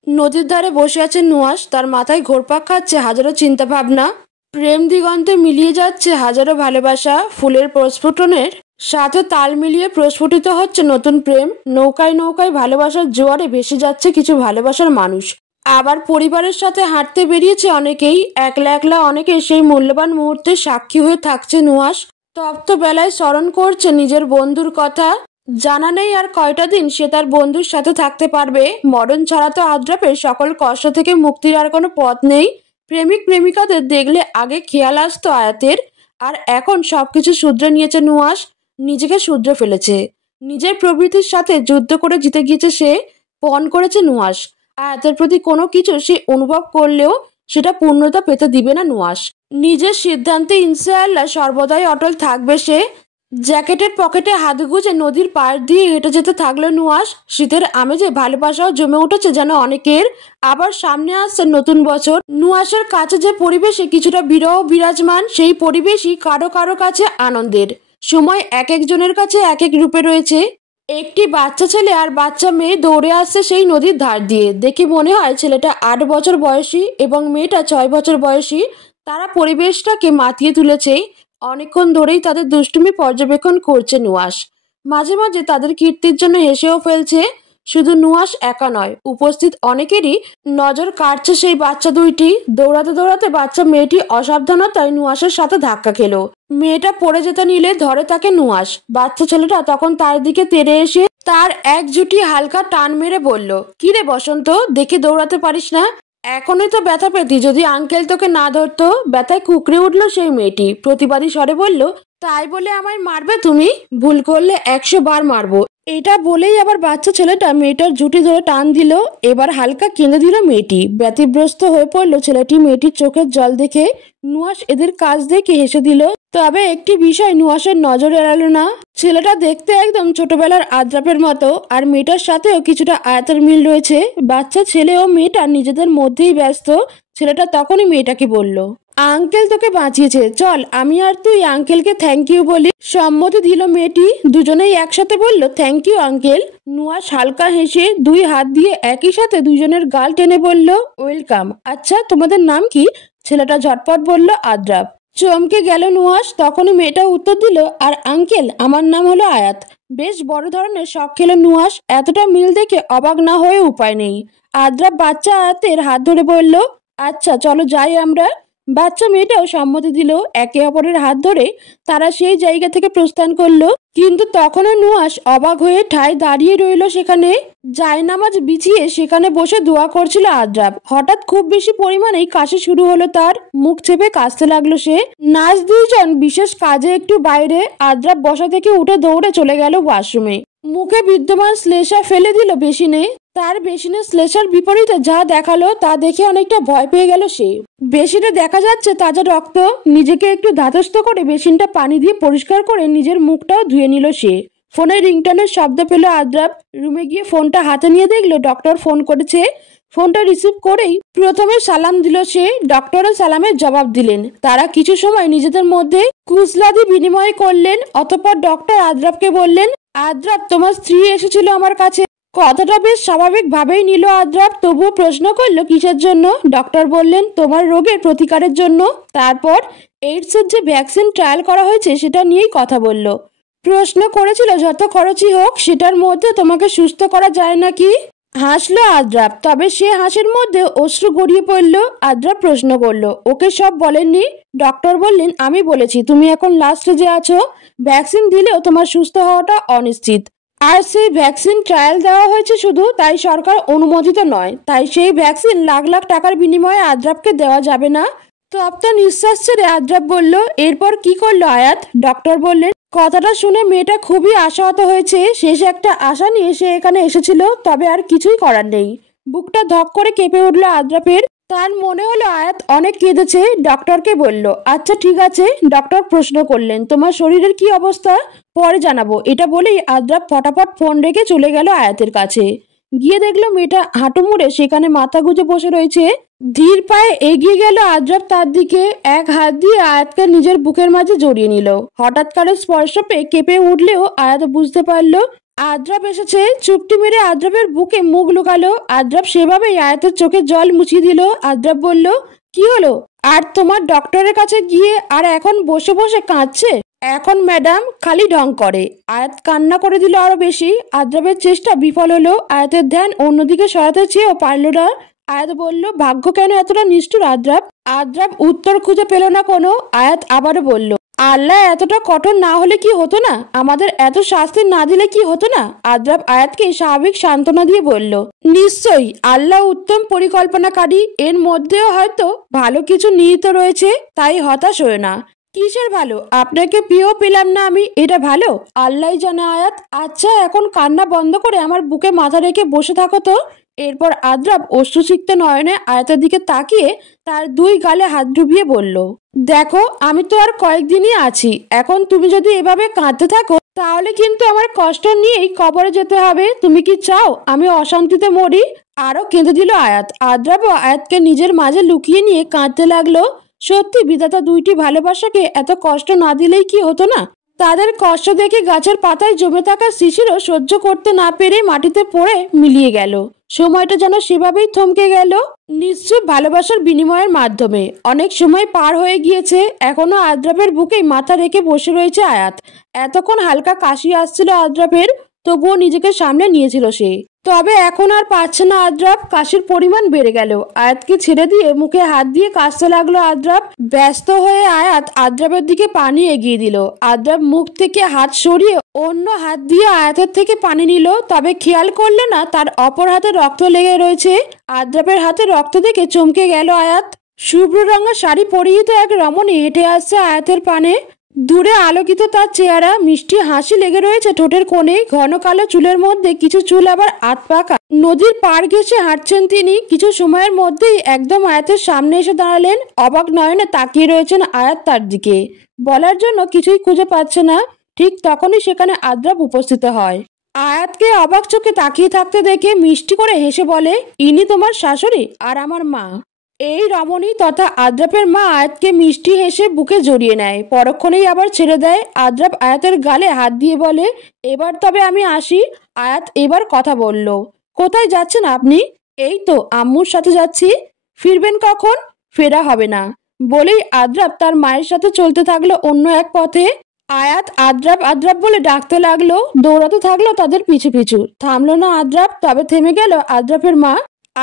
নদীর ধারে বসে আছেন নুয়াশ। তার মাথায় ঘোরপাক খাচ্ছে হাজারো চিন্তা ভাবনা। প্রেম দিগন্তে মিলিয়ে যাচ্ছে হাজারো ভালোবাসা। ফুলের প্রস্ফুটনের সাথে তাল মিলিয়ে প্রস্ফুটিত হচ্ছে নতুন প্রেম। নৌকায় নৌকায় ভালোবাসার জোয়ারে ভেসে যাচ্ছে কিছু ভালোবাসার মানুষ। আবার পরিবারের সাথে হাঁটতে বেরিয়েছে অনেকেই, একলা একলা অনেকে সেই মূল্যবান মুহূর্তে সাক্ষী হয়ে থাকছে নুয়াশ। তপ্ত বেলায় স্মরণ করছে নিজের বন্ধুর কথা। জানা নেই আর কয়টা দিন সে তার বন্ধুর সাথে থাকতে পারবে। মরণ ছাড়া তো আদ্রাপের সকল কষ্ট থেকে মুক্তির আর কোনো পথ নেই। প্রেমিক প্রেমিকাদের দেখলে আগে খেয়াল আসতো আয়াতের, আর এখন সবকিছু শুধরে নিয়েছে নুয়াশ। নিজেকে শুধরে ফেলেছে, নিজের প্রবৃত্তির সাথে যুদ্ধ করে জিতে গিয়েছে সে। পণ করেছে নুয়াশ। আয়াতের প্রতি কোনো কিছু সে অনুভব করলেও সেটা পূর্ণতা পেতে দিবে না নুয়াশ। নিজের সিদ্ধান্তে ইনশাআল্লাহ সর্বদাই অটল থাকবে সে। জ্যাকেটের পকেটে হাত গুজে নদীর পাড় দিয়ে হেঁটে যেতে থাকলো নুয়াশ। শীতের আমেজে ভালোবাসাও জমে উঠেছে যেন অনেকের। আবার সামনে আসছে নতুন বছর। নুয়াশের কাছে যে পরিবেশে কিছুটা বিরহ বিরাজমান, সেই পরিবেশই কারো কারো কাছে আনন্দের। সময় এক একজনের কাছে এক এক রূপে রয়েছে। একটি বাচ্চা ছেলে আর বাচ্চা মেয়ে দৌড়ে আসছে সেই নদীর ধার দিয়ে। দেখে মনে হয় ছেলেটা 8 বছর বয়সী এবং মেয়েটা 6 বছর বয়সী। তারা পরিবেশটাকে মাতিয়ে তুলেছে। অনেকক্ষণ ধরেই তাদের দুষ্টুমি পর্যবেক্ষণ করছে নুয়াশ। মাঝে মাঝে তাদের কীর্তির জন্য হেসেও ফেলছে। শুধু নুয়াশ একা নয়, উপস্থিত অনেকেরই নজর কাটছে সেই বাচ্চা দুইটি। দৌড়াতে দৌড়াতে বাচ্চা মেয়েটি অসাবধানতায় নুয়াশের সাথে ধাক্কা খেলো। মেয়েটা পড়ে যেতে নিলে ধরে তাকে নুয়াশ। বাচ্চা ছেলেটা তখন তার দিকে তেড়ে এসে তার এক জুটি হালকা টান মেরে বলল, কিরে বসন্ত, দেখে দৌড়াতে পারিস না? এখনই তো ব্যথা পেতি, যদি আঙ্কেল তোকে না ধরতো। ব্যথায় কুকড়ে উঠল সেই মেয়েটি। প্রতিবাদী স্বরে বলল, তাই বলে আমায় মারবে তুমি? ভুল করলে 100 বার মারবো। এটা বলেই আবার বাচ্চা ছেলেটা মেয়েটার জুটি ধরে টান দিল। এবার হালকা কেঁদে দিল মেয়েটি। ব্যতিব্রস্ত হয়ে পড়ল ছেলেটি মেয়েটির চোখের জল দেখে। নুয়াশ এদের কাজ দেখে হেসে দিল। তবে একটি বিষয় নুয়াশের নজর এড়ালো না। ছেলেটা দেখতে একদম ছোটবেলার আদ্রাপের মতো, আর মেয়েটার সাথেও কিছুটা আয়াতের মিল রয়েছে। বাচ্চা ছেলে ও মেয়েটা নিজেদের মধ্যেই ব্যস্ত। ছেলেটা তখনই মেয়েটাকে বলল, আঙ্কেল তোকে বাঁচিয়েছে, চল আমি আর তুই আঙ্কেলকে থ্যাংক ইউ বলি। সম্মতি দিল মেয়েটি। দুজনেই একসাথে বলল, থ্যাংক ইউ আঙ্কেল। নুয়াশ হালকা হেসে 2 হাত দিয়ে একই সাথে দুজনের গাল টেনে বলল, ওয়েলকাম। আচ্ছা তোমাদের নাম কি? ছেলেটা ঝটপট বলল, আদ্রাব। চমকে গেল নুয়াশ। তখনই মেয়েটা উত্তর দিল, আর আঙ্কেল আমার নাম হলো আয়াত। বেশ বড় ধরনের শখ খেল নুয়াশ। এতটা মিল দেখে অবাক না হয়ে উপায় নেই। আদ্রাব বাচ্চা আয়াতের হাত ধরে বলল, আচ্ছা চলো যাই আমরা। বাচ্চা মেয়েটাও সম্মতি দিল। একে অপরের হাত ধরে তারা সেই জায়গা থেকে প্রস্থান করলো। কিন্তু তখনও নুয়াশ অবাক হয়ে ঠায় দাঁড়িয়ে রইল সেখানে। জায়নামাজ বিছিয়ে সেখানে বসে দোয়া করছিল আদ্রাব। হঠাৎ খুব বেশি পরিমাণেই কাশি শুরু হলো তার। মুখ চেপে কাশতে লাগলো সে। নার্স দুইজন বিশেষ কাজে একটু বাইরে। আদ্রাব বসা থেকে উঠে দৌড়ে চলে গেল ওয়াশরুমে। মুখে বিদ্যমান শ্লেষা ফেলে দিল বেসিনে। তার বেসিনের শ্লেষার বিপরীতে যা দেখালো তা দেখে অনেকটা ভয় পেয়ে গেল সে। বেসিনে দেখা যাচ্ছে তাজা রক্ত। নিজেকে একটু ধাতস্থ করে বেসিনটা পানি দিয়ে পরিষ্কার করে নিজের মুখটাও ধুয়ে নিল সে। ফোনে রিংটনের শব্দ পেল আদ্রাব। রুমে গিয়ে ফোনটা হাতে নিয়ে দেখলো ডক্টর ফোন করেছে। ফোনটা রিসিভ করেই প্রথমে সালাম দিল সে। ডক্টরও সালামের জবাব দিলেন। তারা কিছু সময় নিজেদের মধ্যে কুশলাদি বিনিময় করলেন। অতঃপর ডক্টর আদ্রাবকে বললেন, আদ্রাব তোমার স্ত্রী এসেছিল আমার কাছে। কথাটা বেশ স্বাভাবিক ভাবেই নিল আদ্রাব। তবুও প্রশ্ন করলো কিসের জন্য। ডক্টর বললেন, তোমার রোগের প্রতিকারের জন্য। তারপর এইডসের যে ভ্যাকসিন ট্রায়াল করা হয়েছে সেটা নিয়েই কথা বলল। প্রশ্ন করেছিল যত খরচই হোক সেটার মধ্যে তোমাকে সুস্থ করা যায় নাকি। হাসলো আদ্রাব, তবে সে হাসির মধ্যে অশ্রু গড়িয়ে পড়ল। আদ্রাব প্রশ্ন করলো, ওকে সব বলেননি? ডক্টর বললেন, আমি বলেছি তুমি এখন লাস্ট স্টেজে আছো, ভ্যাকসিন দিলেও তোমার সুস্থ হওয়াটা অনিশ্চিত। আর সেই ভ্যাকসিন ট্রায়াল দেওয়া হয়েছে শুধু, তাই সরকার অনুমোদিত নয়, তাই সেই ভ্যাকসিন লাখ লাখ টাকার বিনিময়ে আদ্রাবকে দেওয়া যাবে না। তপ্ত নিঃশ্বাস ছেড়ে আদ্রাব বলল, এরপর কি করলো আয়াত? ডক্টর বললেন, কথাটা শুনে মেয়েটা খুবই আশাহত হয়েছে। শেষ একটা আশা নিয়ে সে এখানে এসেছিল, তবে আর কিছুই করার নেই। বুকটা ধক করে কেঁপে উঠল আদ্রাপের। তার মনে হলো আয়াত অনেক কেঁদেছে। ডক্টরকে বলল, আচ্ছা ঠিক আছে। ডক্টর প্রশ্ন করলেন, তোমার শরীরের কি অবস্থা? পরে জানাবো। এটা বলেই আদ্রাপ ফটাফট ফোন রেখে চলে গেল আয়াতের কাছে। গিয়ে দেখলো মেয়েটা হাঁটু মুড়ে সেখানে মাথা গুঁজে বসে রয়েছে। ধীর পায়ে এগিয়ে গেল আদ্রাব তার দিকে, এক হাত দিয়ে আয়াতকে নিজের বুকের মাঝে জড়িয়ে নিল। হঠাৎকার স্পর্শ পেয়ে কেঁপে উঠলেও আয়াত বুঝতে পারলো আদ্রাব এসেছে। চুপটি মেরে আদ্রাবের বুকে মুখ লুকালো। আদ্রাব সেভাবেই আয়াতের চোখে জল মুছিয়ে দিল। আদ্রাব বলল, কি হলো? আর তোমার ডক্টরের কাছে গিয়ে আর এখন বসে বসে কাঁদছে? এখন ম্যাডাম খালি ঢং করে। আয়াত কান্না করে দিল আরো বেশি। আদ্রাবের চেষ্টা বিফল হলো। আয়াতের ধ্যান অন্যদিকে সরাতে চেয়েও পারল না। আয়াত বলল, ভাগ্য কেন এতটা নিষ্ঠুর আদ্রাব? আদ্রাব উত্তর খুঁজে পেল না কোনো। আয়াত আবারও বলল, আল্লাহ এতটা কঠোর না হলে কি হতো না? আমাদের এত শাস্তি না দিলে কি হতো না? আদ্রাব আয়াতকে স্বাভাবিক সান্ত্বনা দিয়ে বলল, নিশ্চয়ই আল্লাহ উত্তম পরিকল্পনাকারী। এর মধ্যেও হয়তো ভালো কিছু নিহিত রয়েছে, তাই হতাশ হয়ে না। কিসের ভালো? আপনাকে পেয়েও পেলাম না আমি, এটা ভালো? আল্লাহ জানে আয়াত। আচ্ছা এখন কান্না বন্ধ করে আমার বুকে মাথা রেখে বসে থাকো তো। এরপর আদ্রাব অশ্রুসিক্ত নয়নে আয়াতের দিকে তাকিয়ে তার দুই গালে হাত ডুবিয়ে বলল, দেখো আমি তো আর কয়েকদিনই আছি। এখন তুমি যদি এভাবে কাঁদতে থাকো তাহলে কিন্তু আমার কষ্ট নিয়েই কবরে যেতে হবে। তুমি কি চাও আমি অশান্তিতে মরি? আরো কেঁদে দিল আয়াত। আদ্রাবও আয়াতকে নিজের মাঝে লুকিয়ে নিয়ে কাঁদতে লাগলো। সত্যি বিধাতা দুইটি ভালোবাসাকে এত কষ্ট না দিলেই কি হতো না? তাদের কষ্ট দেখে গাছের পাতায় জমে থাকা শিশিরও সহ্য করতে না পেরে মাটিতে পড়ে মিলিয়ে গেল। সময়টা যেন সেভাবেই থমকে গেল, নিশ্চয় ভালোবাসার বিনিময়ের মাধ্যমে। অনেক সময় পার হয়ে গিয়েছে, এখনো আদ্রাপের বুকেই মাথা রেখে বসে রয়েছে আয়াত। এতক্ষণ হালকা কাশি আসছিল আদ্রাপের, তবুও নিজেকে সামনে নিয়েছিল সে। তবে এখন আর পাচ্ছে না আদ্রাপ, কাশির পরিমাণ বেড়ে গেল। আয়াতকে ছেড়ে দিয়ে মুখে হাত দিয়ে কাশতে লাগলো আদ্রাপ। ব্যস্ত হয়ে আয়াত আদ্রাপের দিকে পানি এগিয়ে দিল। আদ্রাপ মুখ থেকে হাত সরিয়ে অন্য হাত দিয়ে আয়াতের থেকে পানি নিল, তবে খেয়াল করলে না তার অপর হাতে রক্ত লেগে রয়েছে। আদ্রাপের হাতে রক্ত দেখে চমকে গেল আয়াত। শুভ্র রঙের শাড়ি পরিহিত এক রমণী হেঁটে আসছে আয়াতের পানে। দূরে আলোকিত তার চেহারা, মিষ্টি হাসি লেগে রয়েছে ঠোঁটের কোণে। ঘন কালো চুলের মধ্যে কিছু চুল আবার আত পাকা। নদীর পাড় ঘেঁষে হাঁটছেন তিনি। কিছু সময়ের মধ্যেই একদম আয়াতের সামনে এসে দাঁড়ালেন। অবাক নয়নে তাকিয়ে রয়েছেন আয়াত তার দিকে। বলার জন্য কিছুই খুঁজে পাচ্ছে না। ঠিক তখনই সেখানে আদ্রাপ উপস্থিত হয়। আয়াতকে অবাক চোখে তাকিয়ে থাকতে দেখে মিষ্টি করে হেসে বলে, ইনি তোমার শাশুড়ি আর আমার মা। এই রমণী তথা আদ্রাপের মা আয়াতকে মিষ্টি হেসে বুকে জড়িয়ে নেয়, পরক্ষণেই আবার ছেড়ে দেয়। আদ্রাপ আয়াতের গালে হাত দিয়ে বলে, এবার তবে আমি আসি। আয়াত এবার কথা বলল, কোথায় যাচ্ছেন আপনি? এই তো আম্মুর সাথে যাচ্ছি। ফিরবেন কখন? ফেরা হবে না বলেই আদ্রাপ তার মায়ের সাথে চলতে থাকলো অন্য এক পথে। আয়াত আদ্রাপ আদ্রাপ বলে ডাকতে লাগলো, দৌড়াতে থাকলো তাদের পিছু পিছু। থামলো না আদ্রাপ, তবে থেমে গেল আদ্রাপের মা।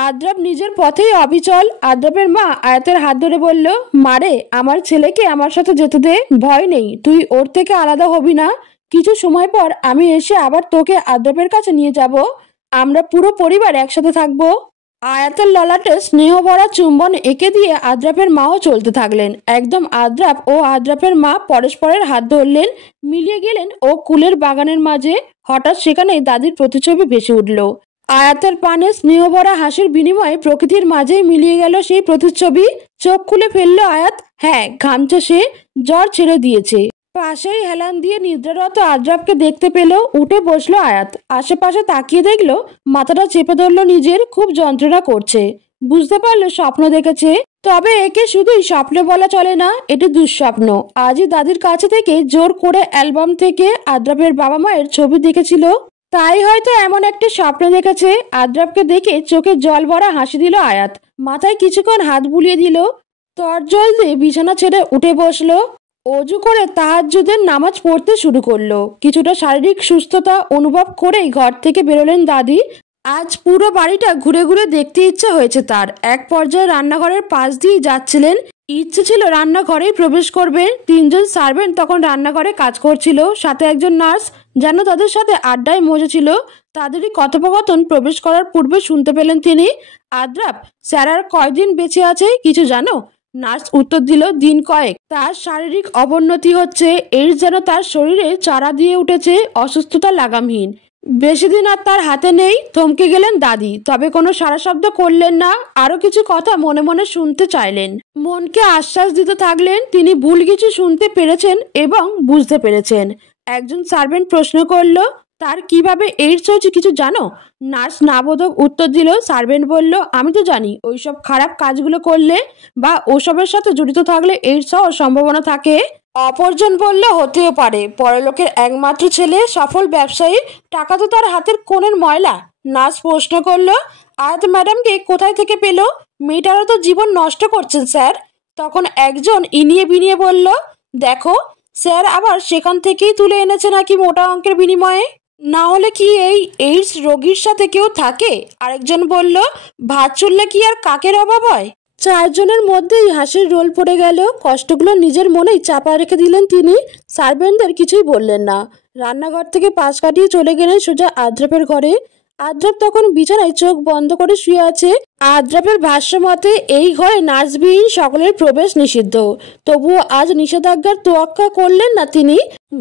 আদ্রাপ নিজের পথেই অবিচল। আদ্রাপের মা আয়াতের হাত ধরে বলল, মারে আমার ছেলেকে আমার সাথে যেতে দে, ভয় নেই, তুই ওর থেকে আলাদা হবি না। কিছু সময় পর আমি এসে আবার তোকে আদ্রাপের কাছে নিয়ে যাব, আমরা পুরো পরিবার একসাথে থাকবো। আয়াতের ললাটে স্নেহ ভরা চুম্বন এঁকে দিয়ে আদ্রাপের মাও চলতে থাকলেন। একদম আদ্রাপ ও আদ্রাপের মা পরস্পরের হাত ধরলেন, মিলিয়ে গেলেন ও কুলের বাগানের মাঝে। হঠাৎ সেখানে দাদির প্রতিচ্ছবি ভেসে উঠল। আয়াতের পানে স্নেহ ভরা হাসির বিনিময়ে প্রকৃতির মাঝেই মিলিয়ে গেল সেই প্রতিচ্ছবি। চোখ খুলে ফেললো আয়াত। হ্যাঁ, ঘামছে সে, জ্বর ছেড়ে দিয়েছে। পাশেই হেলান দিয়ে নিদ্রারত আদ্রাপকে দেখতে পেল। উঠে বসলো আয়াত। আশেপাশে তাকিয়ে দেখলো মাথাটা চেপে ধরলো নিজের, খুব যন্ত্রণা করছে। বুঝতে পারলো স্বপ্ন দেখেছে, তবে একে শুধুই স্বপ্ন বলা চলে না, এটি দুঃস্বপ্ন। আজই দাদির কাছে থেকে জোর করে অ্যালবাম থেকে আদ্রাপের বাবা মায়ের ছবি দেখেছিল, তাই হয়তো এমন একটি স্বপ্ন দেখেছে। আদ্রাপকে দেখে চোখে জল ভরা হাসি দিল আয়াত। মাথায় কিছুক্ষণ হাত বুলিয়ে দিল, তরজলদি বিছানা ছেড়ে উঠে বসলো। অজু করে তাহাজ্জুদের নামাজ পড়তে শুরু করলো। কিছুটা শারীরিক সুস্থতা অনুভব করেই ঘর থেকে বেরোলেন দাদি। আজ পুরো বাড়িটা ঘুরে ঘুরে দেখতে ইচ্ছা হয়েছে তার। এক পর্যায়ে রান্নাঘরের পাশ দিয়ে যাচ্ছিলেন, ইচ্ছে ছিল রান্নাঘরেই প্রবেশ করবেন। তিনজন সার্ভেন্ট তখন রান্নাঘরে কাজ করছিল, সাথে একজন নার্স যেন তাদের সাথে আড্ডায় মজেছিল। তাদেরই কথোপকথন প্রবেশ করার পূর্বে শুনতে পেলেন তিনি। আদ্রাপ, স্যার আর কয়দিন বেঁচে আছে কিছু জানো? নার্স উত্তর দিল, দিন কয়েক। তার শারীরিক অবনতি হচ্ছে, এইডস যেন তার শরীরে চারা দিয়ে উঠেছে, অসুস্থতা লাগামহীন। বেশি দিন আর তার হাতে নেই। থমকে গেলেন দাদি, তবে কোনো সারা শব্দ করলেন না। আরো কিছু কথা মনে মনে শুনতে চাইলেন, মনকে আশ্বাস দিতে থাকলেন তিনি ভুল কিছু শুনতে পেরেছেন এবং বুঝতে পেরেছেন। একজন সার্ভেন্ট প্রশ্ন করল, তার কিভাবে এইডস হয়েছে কিছু জানো? নার্স নাবোধক উত্তর দিল। সার্ভেন্ট বলল, আমি তো জানি ওইসব খারাপ কাজগুলো করলে বা ওসবের সাথে জড়িত থাকলে এইডস হওয়ার সম্ভাবনা থাকে। অপরজন বলল, হতেও পারে, পরলোকের একমাত্র ছেলে, সফল ব্যবসায়ী, টাকা তো তার হাতের কোণের ময়লা। নার্স প্রশ্ন করল, আয়াত ম্যাডামকে কোথায় থেকে পেল? মেয়েটারও তো জীবন নষ্ট করছেন স্যার। তখন একজন ইনিয়ে বিনিয়ে বলল, দেখো, স্যার আবার সেখান থেকেই তুলে এনেছে নাকি মোটা অঙ্কের বিনিময়ে। না হলে কি এই এইডস রোগীর সাথে কেউ থাকে? আরেকজন বলল, ভাত চুললে কি আর কাকের অভাব হয়? চারজনের মধ্যেই হাসির রোল পড়ে গেল। কষ্টগুলো নিজের মনেই চাপা রেখে দিলেন তিনি। সার্ভেন্টদের কিছুই বললেন না। রান্নাঘর থেকে পাশ কাটিয়ে চলে গেলেন সোজা আদ্রাপের ঘরে। আদ্রাপ তখন বিছানায় চোখ বন্ধ করে শুয়ে আছে। আদ্রাপের ভাষ্য মতে এই ঘরে নার্সবিহীন সকলের প্রবেশ নিষিদ্ধ। তবুও আজ নিষেধাজ্ঞার তোয়াক্কা করলেন না তিনি।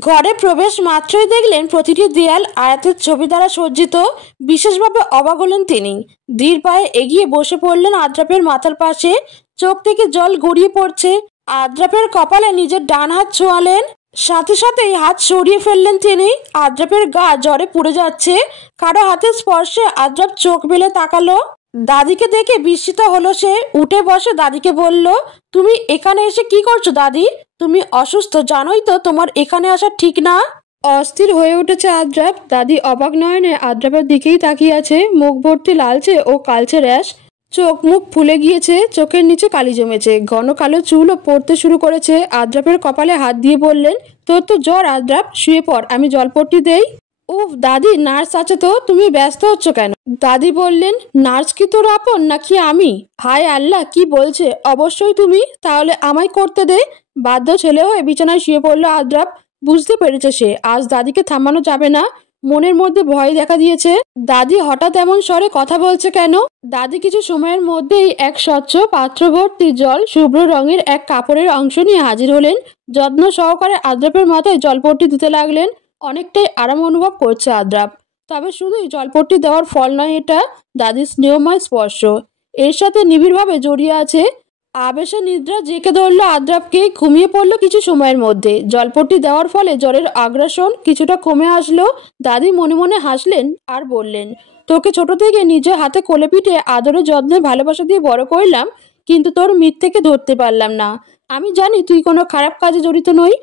ঘরে প্রবেশ মাত্রই দেখলেন প্রতিটি দেয়াল আয়াতের ছবি দ্বারা সজ্জিত। বিশেষভাবে অবাক হলেন তিনি। ধীর পায়ে এগিয়ে বসে পড়লেন আদ্রাপের মাথার পাশে। চোখ থেকে জল গড়িয়ে পড়ছে। আদ্রাপের কপালে নিজের ডান হাত ছোঁয়ালেন, সাথে সাথেই হাত সরিয়ে ফেললেন তিনি। আদ্রাপের গা জ্বরে পুড়ে যাচ্ছে। কারো হাতের স্পর্শে আদ্রাপ চোখ মেলে তাকালো। দাদিকে দেখে বিস্মিত হলো সে। উঠে বসে দাদিকে বলল, তুমি এখানে এসে কি করছো দাদি? তুমি অসুস্থ, জানোই তো তোমার এখানে আসা ঠিক না। অস্থির হয়ে উঠেছে আদ্রাপ। দাদি অবাক নয়নে আদ্রাপের দিকেই তাকিয়ে আছে, মুখ ভর্তি লালচে ও কালচে র্যাশ। চোখ মুখ ফুলে গিয়েছে, চোখের নিচে কালি জমেছে, ঘন কালো চুলও পড়তে শুরু করেছে। আদ্রাপের কপালে হাত দিয়ে বললেন, তোর তো জ্বর আদ্রাপ, শুয়ে পড়, আমি জলপট্টি দেই। উফ দাদি, নার্স আছে তো, তুমি ব্যস্ত হচ্ছ কেন? দাদি বললেন, নার্স কি তোর আপন নাকি আমি? হায় আল্লাহ, কি বলছে? অবশ্যই তুমি, তাহলে আমায় করতে দে। বাধ্য ছেলে হয়ে বিছানায় শুয়ে পড়লো আদ্রাপ। বুঝতে পেরেছে সে আজ দাদিকে থামানো যাবে না। মনের মধ্যে ভয় দেখা দিয়েছে। দাদি হঠাৎ এমন স্বরে কথা বলছে কেন? দাদি কিছু সময়ের মধ্যেই এক স্বচ্ছ পাত্র ভর্তি জল শুভ্র রঙের এক কাপড়ের অংশ নিয়ে হাজির হলেন। যত্ন সহকারে আদ্রাপের মাথায় জলপট্টি দিতে লাগলেন। অনেকটাই আরাম অনুভব করছে আদ্রাপ। তবে শুধুই জলপট্টি দেওয়ার ফল নয় এটা, দাদির স্নেহময় স্পর্শ এর সাথে নিবিড়ভাবে জড়িয়ে আছে। আবেশে নিদ্রা জেঁকে ধরল আদ্রাপকে। ঘুমিয়ে পড়ল কিছু সময়ের মধ্যে। জলপট্টি দেওয়ার ফলে জ্বরের আগ্রাসন কিছুটা কমে আসলো। দাদি মনে মনে হাসলেন আর বললেন, তোকে ছোট থেকে নিজের হাতে কোলে পিঠে আদরে যত্নে ভালোবাসা দিয়ে বড় করলাম, কিন্তু তোর মিথ্যেকে ধরতে পারলাম না। আমি জানি তুই কোনো খারাপ কাজে জড়িত নই।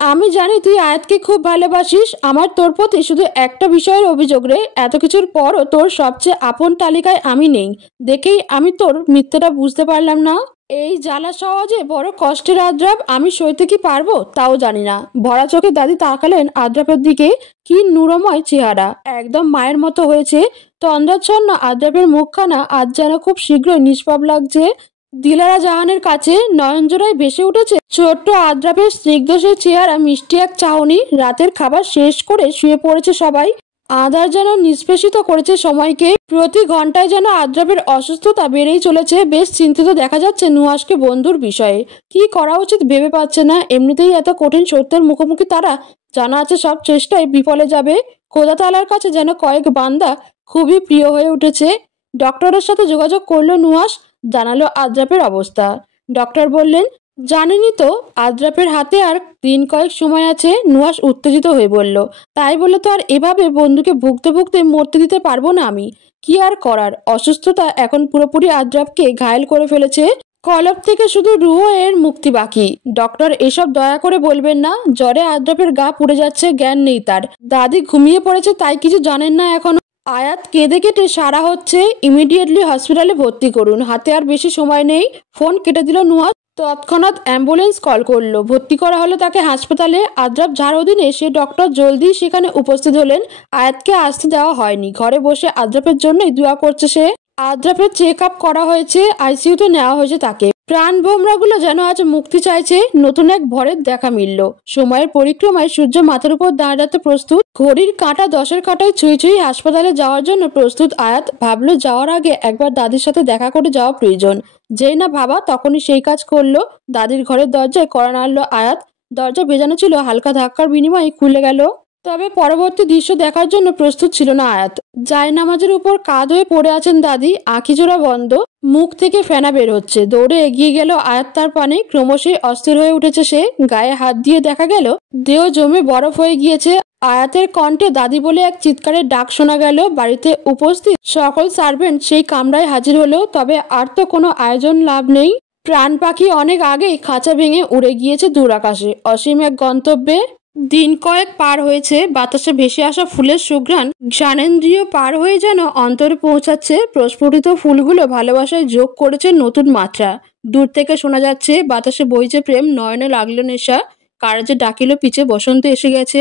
আমি জানি তুই আয়াতকে খুব ভালোবাসিস। আমার তোর প্রতি শুধু একটা বিষয়ের অভিযোগ রে, এত কিছুর পরও তোর সবচেয়ে আপন তালিকায় আমি নেই দেখেই আমি তোর মিথ্যেটা বুঝতে পারলাম না। এই জ্বালা সহজে বড় কষ্টের আদ্রাপ, আমি সইতে কি পারবো তাও জানি না। ভরা চোখে দাদি তাকালেন আদ্রাপের দিকে। কি নুরময় চেহারা, একদম মায়ের মতো হয়েছে। তন্দ্রাচ্ছন্ন আদ্রাপের মুখখানা আজ যেন খুব শীঘ্রই নিষ্পাপ লাগছে। দিলারা জাহানের কাছে নয়নজোড়ায় ভেসে উঠেছে ছোট্ট আদ্রাপের স্নিগ্ধ সে চেহারা, মিষ্টি এক চাহনি। রাতের খাবার শেষ করে শুয়ে পড়েছে সবাই। আঁধার যেন নিষ্পেষিত করেছে সময়কে। প্রতি ঘন্টায় যেন আদ্রাপের অসুস্থতা বেড়েই চলেছে। বেশ চিন্তিত দেখা যাচ্ছে নুহাসকে বন্ধুর বিষয়ে। কি করা উচিত ভেবে পাচ্ছে না। এমনিতেই এত কঠিন সত্যের মুখোমুখি তারা। জানা আছে সব চেষ্টায় বিফলে যাবে। খোদা তাআলার কাছে যেন কয়েক বান্দা খুবই প্রিয় হয়ে উঠেছে। ডক্টরের সাথে যোগাযোগ করলো নুহাস, জানালো আদ্রাপের অবস্থা। ডক্টর বললেন, জানেনই তো আদ্রাপের হাতে আর দিন কয়েক সময় আছে। নুহাস উত্তেজিত হয়ে বলল, তাই বলে তো আর এভাবে বন্ধুকে ভুগতে ভুগতে মরতে দিতে পারবো না আমি। কি আর করার, অসুস্থতা এখন পুরোপুরি আদ্রাপকে ঘায়েল করে ফেলেছে। কলব থেকে শুধু রুহ এর মুক্তি বাকি। ডক্টর এসব দয়া করে বলবেন না। জ্বরে আদ্রাপের গা পুড়ে যাচ্ছে, জ্ঞান নেই তার। দাদি ঘুমিয়ে পড়েছে, তাই কিছু জানেন না এখনো। আয়াত কেঁদে কেটে সারা হচ্ছে, ইমিডিয়েটলি হসপিটালে ভর্তি করুন, হাতে আর বেশি সময় নেই। ফোন কেটে দিল নুহাস। তৎক্ষণাৎ অ্যাম্বুলেন্স কল করলো, ভর্তি করা হলো তাকে হাসপাতালে। আদ্রাব যার অধীনে সে ডক্টর জলদি সেখানে উপস্থিত হলেন। আয়াতকে আসতে দেওয়া হয়নি, ঘরে বসে আদ্রাবের জন্যই দোয়া করছে সে। আদ্রাবের চেক আপ করা হয়েছে, আইসিইউতে নেওয়া হয়েছে তাকে। প্রাণ ভোমরাগুলো যেন আজ মুক্তি চাইছে, নতুন এক ভরের দেখা মিলল। সময়ের পরিক্রমায় সূর্য মাথার উপর দাঁড়াতে প্রস্তুত, ঘড়ির কাঁটা 10-এর কাঁটায় ছুঁই ছুঁই হাসপাতালে যাওয়ার জন্য প্রস্তুত আয়াত। ভাবলো যাওয়ার আগে একবার দাদির সাথে দেখা করে যাওয়া প্রয়োজন। যেই না ভাবা তখনই সেই কাজ করলো। দাদির ঘরের দরজায় কড়া নাড়ল আয়াত। দরজা ভেজানো ছিল, হালকা ধাক্কার বিনিময়ে খুলে গেল। তবে পরবর্তী দৃশ্য দেখার জন্য প্রস্তুত ছিল না আয়াত। জায়নামাজের উপর কাঁধ হয়ে পড়ে আছেন দাদি, আঁখিজোড়া বন্ধ, মুখ থেকে ফেনা বের হচ্ছে। দৌড়ে এগিয়ে গেল আয়াত তার পানে। ক্রমশই অস্থির হয়ে উঠেছে সে। গায়ে হাত দিয়ে দেখা গেল দেহ জমে বরফ হয়ে গিয়েছে। আয়াতের কণ্ঠে দাদি বলে এক চিৎকারের ডাক শোনা গেল। বাড়িতে উপস্থিত সকল সার্ভেন্ট সেই কামরায় হাজির হলো। তবে আর তো কোনো আয়োজন লাভ নেই। প্রাণ পাখি অনেক আগেই খাঁচা ভেঙে উড়ে গিয়েছে দূর আকাশে, অসীম এক গন্তব্যে। দিন কয়েক পার হয়েছে, বাতাসে ভেসে আসা ফুলের সুঘ্রাণ ঘ্রাণেন্দ্রিয় পার হয়ে যেন অন্তরে পৌঁছাচ্ছে। প্রস্ফুটিত ফুলগুলো ভালোবাসায় যোগ করেছে নতুন মাত্রা। দূর থেকে শোনা যাচ্ছে বাতাসে বইছে প্রেম, নয়নে লাগলো নেশা, কারাজে ডাকিল পিছে বসন্ত এসে গেছে।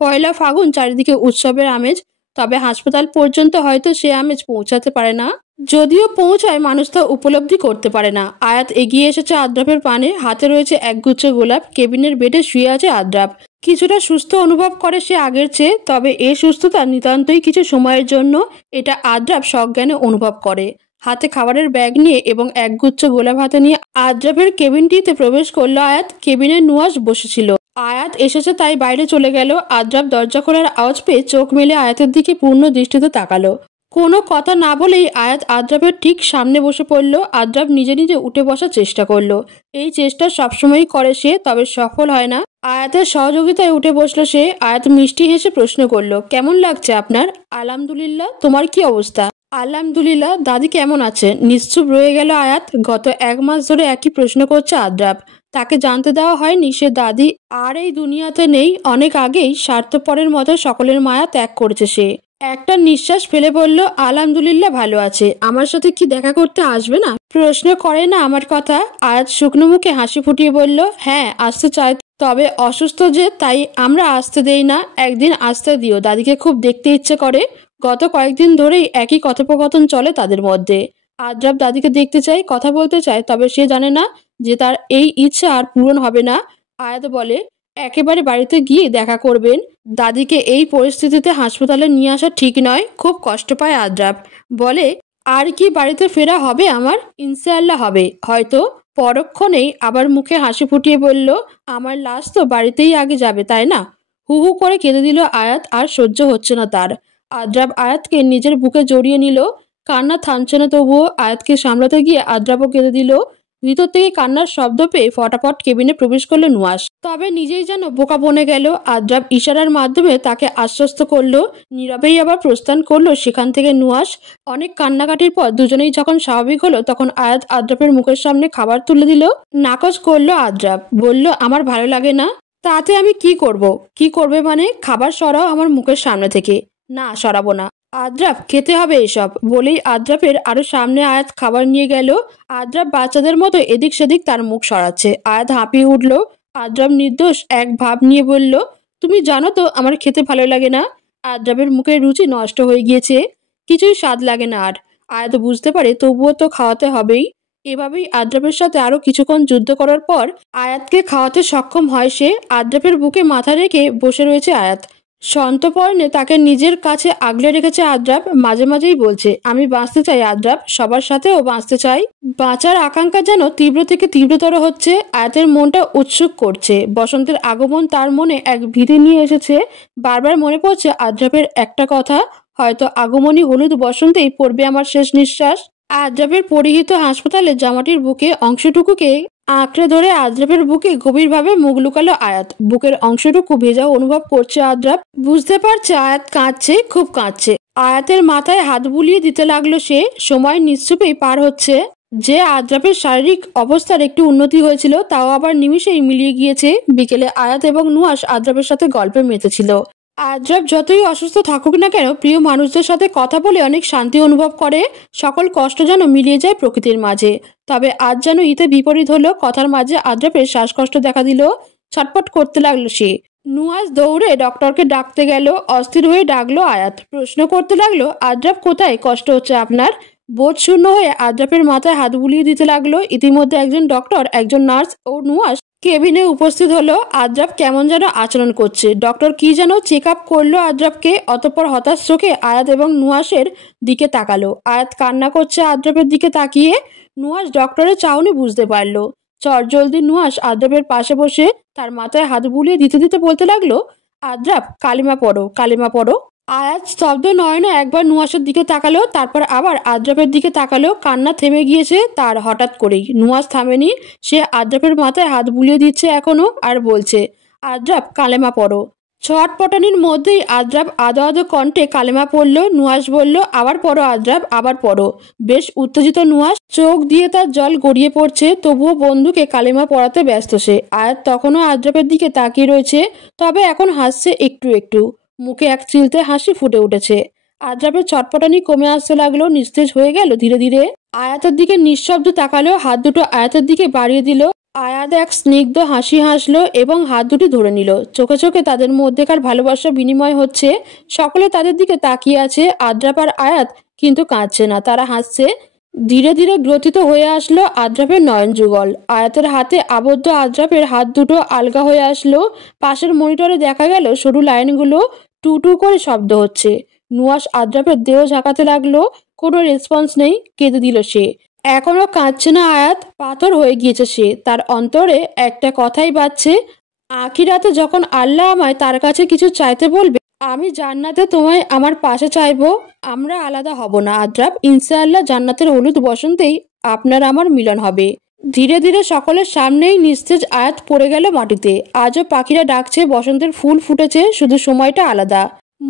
পয়লা ফাগুন, চারিদিকে উৎসবের আমেজ। তবে হাসপাতাল পর্যন্ত হয়তো সে আমেজ পৌঁছাতে পারে না। যদিও পৌঁছায়, মানুষ তা উপলব্ধি করতে পারে না। আয়াত এগিয়ে এসেছে আদ্রাপের পানে, হাতে রয়েছে একগুচ্ছ গোলাপ। কেবিনের বেডে শুয়ে আছে আদ্রাপ। কিছুটা সুস্থ অনুভব করে সে আগের চেয়ে, তবে এই সুস্থতা নিতান্তই কিছু সময়ের জন্য। এটা আদ্রাপ সজ্ঞানে অনুভব করে। হাতে খাবারের ব্যাগ নিয়ে এবং একগুচ্ছ গোলাপ হাতে নিয়ে আদ্রাপের কেবিনটিতে প্রবেশ করলো আয়াত। কেবিনে নুহাস বসেছিল। আয়াত এসেছে তাই বাইরে চলে গেল। আদ্রাপ দরজা খোলার আওয়াজ পেয়ে চোখ মেলে আয়াতের দিকে পূর্ণ দৃষ্টিতে তাকালো। কোনো কথা না বলেই আয়াত আদ্রাপের ঠিক সামনে বসে পড়ল। আদ্রাপ নিজে নিজে উঠে বসার চেষ্টা করলো। এই চেষ্টা সবসময়ই করে সে, তবে সফল হয় না। আয়াতের সহযোগিতায় উঠে বসলো সে। আয়াত মিষ্টি হেসে প্রশ্ন করলো, কেমন লাগছে আপনার? আলহামদুলিল্লাহ, তোমার কি অবস্থা? আলহামদুলিল্লাহ। দাদি কেমন আছে? নিশ্চুপ রয়ে গেল আয়াত। গত 1 মাস ধরে একই প্রশ্ন করছে আদ্রাপ। তাকে জানতে দেওয়া হয়নি সে দাদি আর এই দুনিয়াতে নেই। অনেক আগেই স্বার্থপরের মতো সকলের মায়া ত্যাগ করেছে সে। একটা নিঃশ্বাস ফেলে বলল, আলহামদুলিল্লাহ ভালো আছে। আমার সাথে কি দেখা করতে আসবে না? প্রশ্ন করে না আমার কথা। আয়াত শুকনো মুখে হাসি ফুটিয়ে বলল, হ্যাঁ আসতে চাই, তবে অসুস্থ যে, তাই আমরা আসতে দেই না। একদিন আসতে দিও, দাদিকে খুব দেখতে ইচ্ছে করে। গত কয়েকদিন ধরেই একই কথোপকথন চলে তাদের মধ্যে। আদ্রাপ দাদিকে দেখতে চায়, কথা বলতে চায়, তবে সে জানে না যে তার এই ইচ্ছা আর পূরণ হবে না। আয়াত বলে, একেবারে বাড়িতে গিয়ে দেখা করবেন। দাদিকে এই পরিস্থিতিতে হাসপাতালে নিয়ে আসা ঠিক নয়। খুব কষ্ট পায় আদ্রাপ। বলে, আর কি বাড়িতে ফেরা হবে আমার? ইনশাআল্লাহ হবে হয়তো। পরক্ষণেই আবার মুখে হাসি ফুটিয়ে বলল, আমার লাশ তো বাড়িতেই আগে যাবে, তাই না? হু হু করে কেঁদে দিল আয়াত। আর সহ্য হচ্ছে না তার। আদ্রাপ আয়াতকে নিজের বুকে জড়িয়ে নিল। কান্না থামছে না তবুও। আয়াতকে সামলাতে গিয়ে আদ্রাপও কেঁদে দিল। ভিতর থেকে কান্নার শব্দ পেয়ে ফটাফট কেবিনে প্রবেশ করলো নুহাস। তবে নিজেই যেন বোকা বনে গেল। আদ্রাপ ইশারার মাধ্যমে তাকে আশ্বস্ত করলো। নীরবেই আবার প্রস্থান করলো সেখান থেকে নুহাস। অনেক কান্নাকাটির পর দুজনেই যখন স্বাভাবিক হলো, তখন আয়াত আদ্রাপের মুখের সামনে খাবার তুলে দিল। নাকচ করলো আদ্রাপ। বলল, আমার ভালো লাগে না। তাতে আমি কি করব? কি করবে মানে? খাবার সরাও আমার মুখের সামনে থেকে। না, সরাবো না। আদ্রাপ, খেতে হবে এসব। বলেই আদ্রাপের আরো সামনে আয়াত খাবার নিয়ে গেল। আদ্রাপ বাচ্চাদের মতো এদিক সেদিক তার মুখ সরাচ্ছে। আয়াত হাঁপিয়ে উঠল। আদ্রাপ নির্দোষ এক ভাব নিয়ে বলল, তুমি জানো তো আমার খেতে ভালো লাগে না। আদ্রাপের মুখের রুচি নষ্ট হয়ে গিয়েছে, কিছুই স্বাদ লাগে না আর। আয়াত বুঝতে পারে তবুও তো খাওয়াতে হবেই। এভাবেই আদ্রাপের সাথে আরো কিছুক্ষণ যুদ্ধ করার পর আয়াতকে খাওয়াতে সক্ষম হয় সে। আদ্রাপের বুকে মাথা রেখে বসে রয়েছে আয়াত। সন্তপর্ণে তাকে নিজের কাছে আগলে রেখেছে আদ্রাপ। মাঝে মাঝেই বলছে, আমি বাঁচতে চাই আদ্রাপ, সবার সাথেও বাঁচতে চাই। বাঁচার আকাঙ্ক্ষা যেন তীব্র থেকে তীব্রতর হচ্ছে। আয়াতের মনটা উৎসুক করছে। বসন্তের আগমন তার মনে এক ভীতি নিয়ে এসেছে। বারবার মনে পড়ছে আদ্রাপের একটা কথা, হয়তো আগমনী হলুদ বসন্তেই পড়বে আমার শেষ নিঃশ্বাস। আদ্রাপের পরিহিত হাসপাতালের জামাটির বুকে অংশটুকুকে আঁকড়ে ধরে আদ্রাপের বুকে গভীরভাবে মুখ লুকালো আয়াত। বুকের অংশটুকু ভেজা অনুভব করছে আদ্রাপ। বুঝতে পারছে আয়াত কাঁদছে, খুব কাঁদছে। আয়াতের মাথায় হাত বুলিয়ে দিতে লাগলো সে। সময় নিশ্চুপেই পার হচ্ছে। যে আদ্রাপের শারীরিক অবস্থার একটু উন্নতি হয়েছিল, তাও আবার নিমিষেই মিলিয়ে গিয়েছে। বিকেলে আয়াত এবং নুহাস আদ্রাপের সাথে গল্পে মেতেছিল। আদ্রাব যতই অসুস্থ থাকুক না কেন প্রিয় মানুষদের সাথে কথা বলে অনেক শান্তি অনুভব করে। সকল কষ্ট যেন মিলিয়ে যায় প্রকৃতির মাঝে। তবে আজ যেন হিতে বিপরীত হলো। কথার মাঝে আদ্রাবের শ্বাসকষ্ট দেখা দিল। ছটপট করতে লাগলো সে। নুয়াজ দৌড়ে ডক্টরকে ডাকতে গেল। অস্থির হয়ে ডাকলো আয়াত। প্রশ্ন করতে লাগলো, আদ্রাব কোথায় কষ্ট হচ্ছে আপনার? বোধ শূন্য হয়ে আদ্রাবের মাথায় হাত বুলিয়ে দিতে লাগলো। ইতিমধ্যে একজন ডক্টর, একজন নার্স ও নুয়াজ কেবিনে উপস্থিত হলো। আদ্রাব কেমন যেন আচরণ করছে। ডক্টর কি যেন চেক আপ করলো আদ্রাবকে। অতঃপর হতাশ চোখে আয়াত এবং নুয়াসের দিকে তাকালো। আয়াত কান্না করছে আদ্রাবের দিকে তাকিয়ে। নুয়াস ডক্টরের চাউনি বুঝতে পারলো। চটজলদি নুয়াস আদ্রাবের পাশে বসে তার মাথায় হাত বুলিয়ে দিতে দিতে বলতে লাগলো, আদ্রাব কালিমা পড়ো, কালিমা পড়ো। আয়াত স্তব্ধ নয়নে একবার নুয়াসের দিকে তাকালো, তারপর আবার আদ্রাবের দিকে তাকালো। কান্না থেমে গিয়েছে তার হঠাৎ করেই। নুয়াস থামেনি। সে আদ্রাবের মাথায় হাত বুলিয়ে দিচ্ছে এখনো আর বলছে, আদ্রাব কালেমা পড়ো। ছটপটানির মধ্যেই আদ্রাব আদো আদো কণ্ঠে কালেমা পড়ল। নুয়াস বলল, আবার পড়ো আদ্রাব, আবার পড়ো। বেশ উত্তেজিত নুয়াস, চোখ দিয়ে তার জল গড়িয়ে পড়ছে। তবুও বন্ধুকে কালেমা পড়াতে ব্যস্ত সে। আয়াত তখনও আদ্রাবের দিকে তাকিয়ে রয়েছে, তবে এখন হাসছে একটু একটু। মুখে এক চিলতে হাসি ফুটে উঠেছে। আদ্রাবের ছটপটানি কমে আসতে লাগলো, নিস্তেজ হয়ে গেল ধীরে ধীরে। আয়াতের দিকে নিঃশব্দ তাকালো, হাত দুটো আয়াতের দিকে বাড়িয়ে দিল। আয়াত এক স্নিগ্ধ হাসি হাসলো এবং হাত দুটি ধরে নিল। চোখে চোখে তাদের মধ্যেকার ভালোবাসা বিনিময় হচ্ছে। সকলে তাদের দিকে তাকিয়ে আছে। আদ্রাব আর আয়াত কিন্তু কাঁদছে না, তারা হাসছে। ধীরে ধীরে গ্রথিত হয়ে আসলো আদ্রাবের নয়ন যুগল। আয়াতের হাতে আবদ্ধ আদ্রাবের হাত দুটো আলগা হয়ে আসলো। পাশের মনিটরে দেখা গেল সরু লাইনগুলো টু টু করে শব্দ হচ্ছে। নুয়াস আদ্রাবের দেহ ঝাঁকাতে লাগলো। কোনো রেসপন্স নেই। কেঁদে দিল সে। এখনো কাঁদছে না আয়াত, পাথর হয়ে গিয়েছে সে। তার অন্তরে একটা কথাই বাজছে, আখিরাতে যখন আল্লাহ আমায় তার কাছে কিছু চাইতে বলবে, আমি জান্নাতে তোমায় আমার পাশে চাইবো। আমরা আলাদা হব না আদ্রাব, ইনশাআল্লাহ জান্নাতের হলুদ বসন্তেই আপনার আমার মিলন হবে। ধীরে ধীরে সকলের সামনেই নিস্তেজ আয়াত পড়ে গেল মাটিতে। আজও পাখিরা ডাকছে, বসন্তের ফুল ফুটেছে, শুধু সময়টা আলাদা।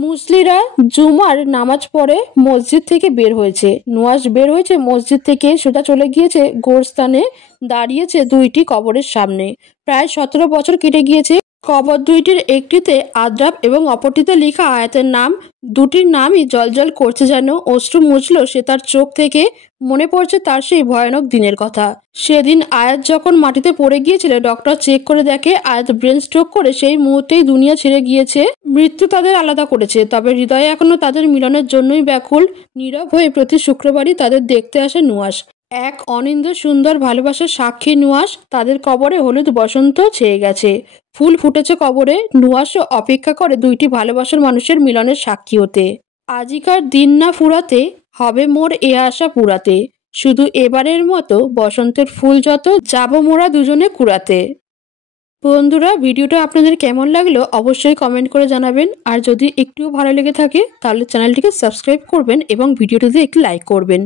মুসলিরা জুমার নামাজ পড়ে মসজিদ থেকে বের হয়েছে। নুয়াস বের হয়েছে মসজিদ থেকে, সোজা চলে গিয়েছে গোরস্থানে। দাঁড়িয়েছে দুইটি কবরের সামনে। প্রায় 17 বছর কেটে গিয়েছে। কবর দুইটির একটিতে আদ্রাব এবং অপরটিতে লেখা আয়াতের নাম। দুটির নামই জলজল করছে যেন। অশ্রু মুছল সে তার চোখ থেকে। মনে পড়ছে তার সেই ভয়ানক দিনের কথা। সেদিন আয়াত যখন মাটিতে পড়ে গিয়েছিল, ডক্টর চেক করে দেখে আয়াত ব্রেন স্ট্রোক করে সেই মুহূর্তেই দুনিয়া ছেড়ে গিয়েছে। মৃত্যু তাদের আলাদা করেছে, তবে হৃদয়ে এখনো তাদের মিলনের জন্যই ব্যাকুল। নীরব হয়ে প্রতি শুক্রবারই তাদের দেখতে আসে নুয়াস। এক অনিন্দ সুন্দর ভালোবাসার সাক্ষী নুয়াস। তাদের কবরে হলুদ বসন্ত ছেয়ে গেছে, ফুল ফুটেছে কবরে। নুয়াসও অপেক্ষা করে দুইটি ভালোবাসার মানুষের মিলনের সাক্ষী হতে। আজিকার দিন না ফুরাতে, হবে মোর এ আশা পুরাতে। শুধু এবারের মতো বসন্তের ফুল যত, যাব মোরা দুজনে কুড়াতে। বন্ধুরা, ভিডিওটা আপনাদের কেমন লাগলো অবশ্যই কমেন্ট করে জানাবেন। আর যদি একটুও ভালো লেগে থাকে তাহলে চ্যানেলটিকে সাবস্ক্রাইব করবেন এবং ভিডিওটিতে একটি লাইক করবেন।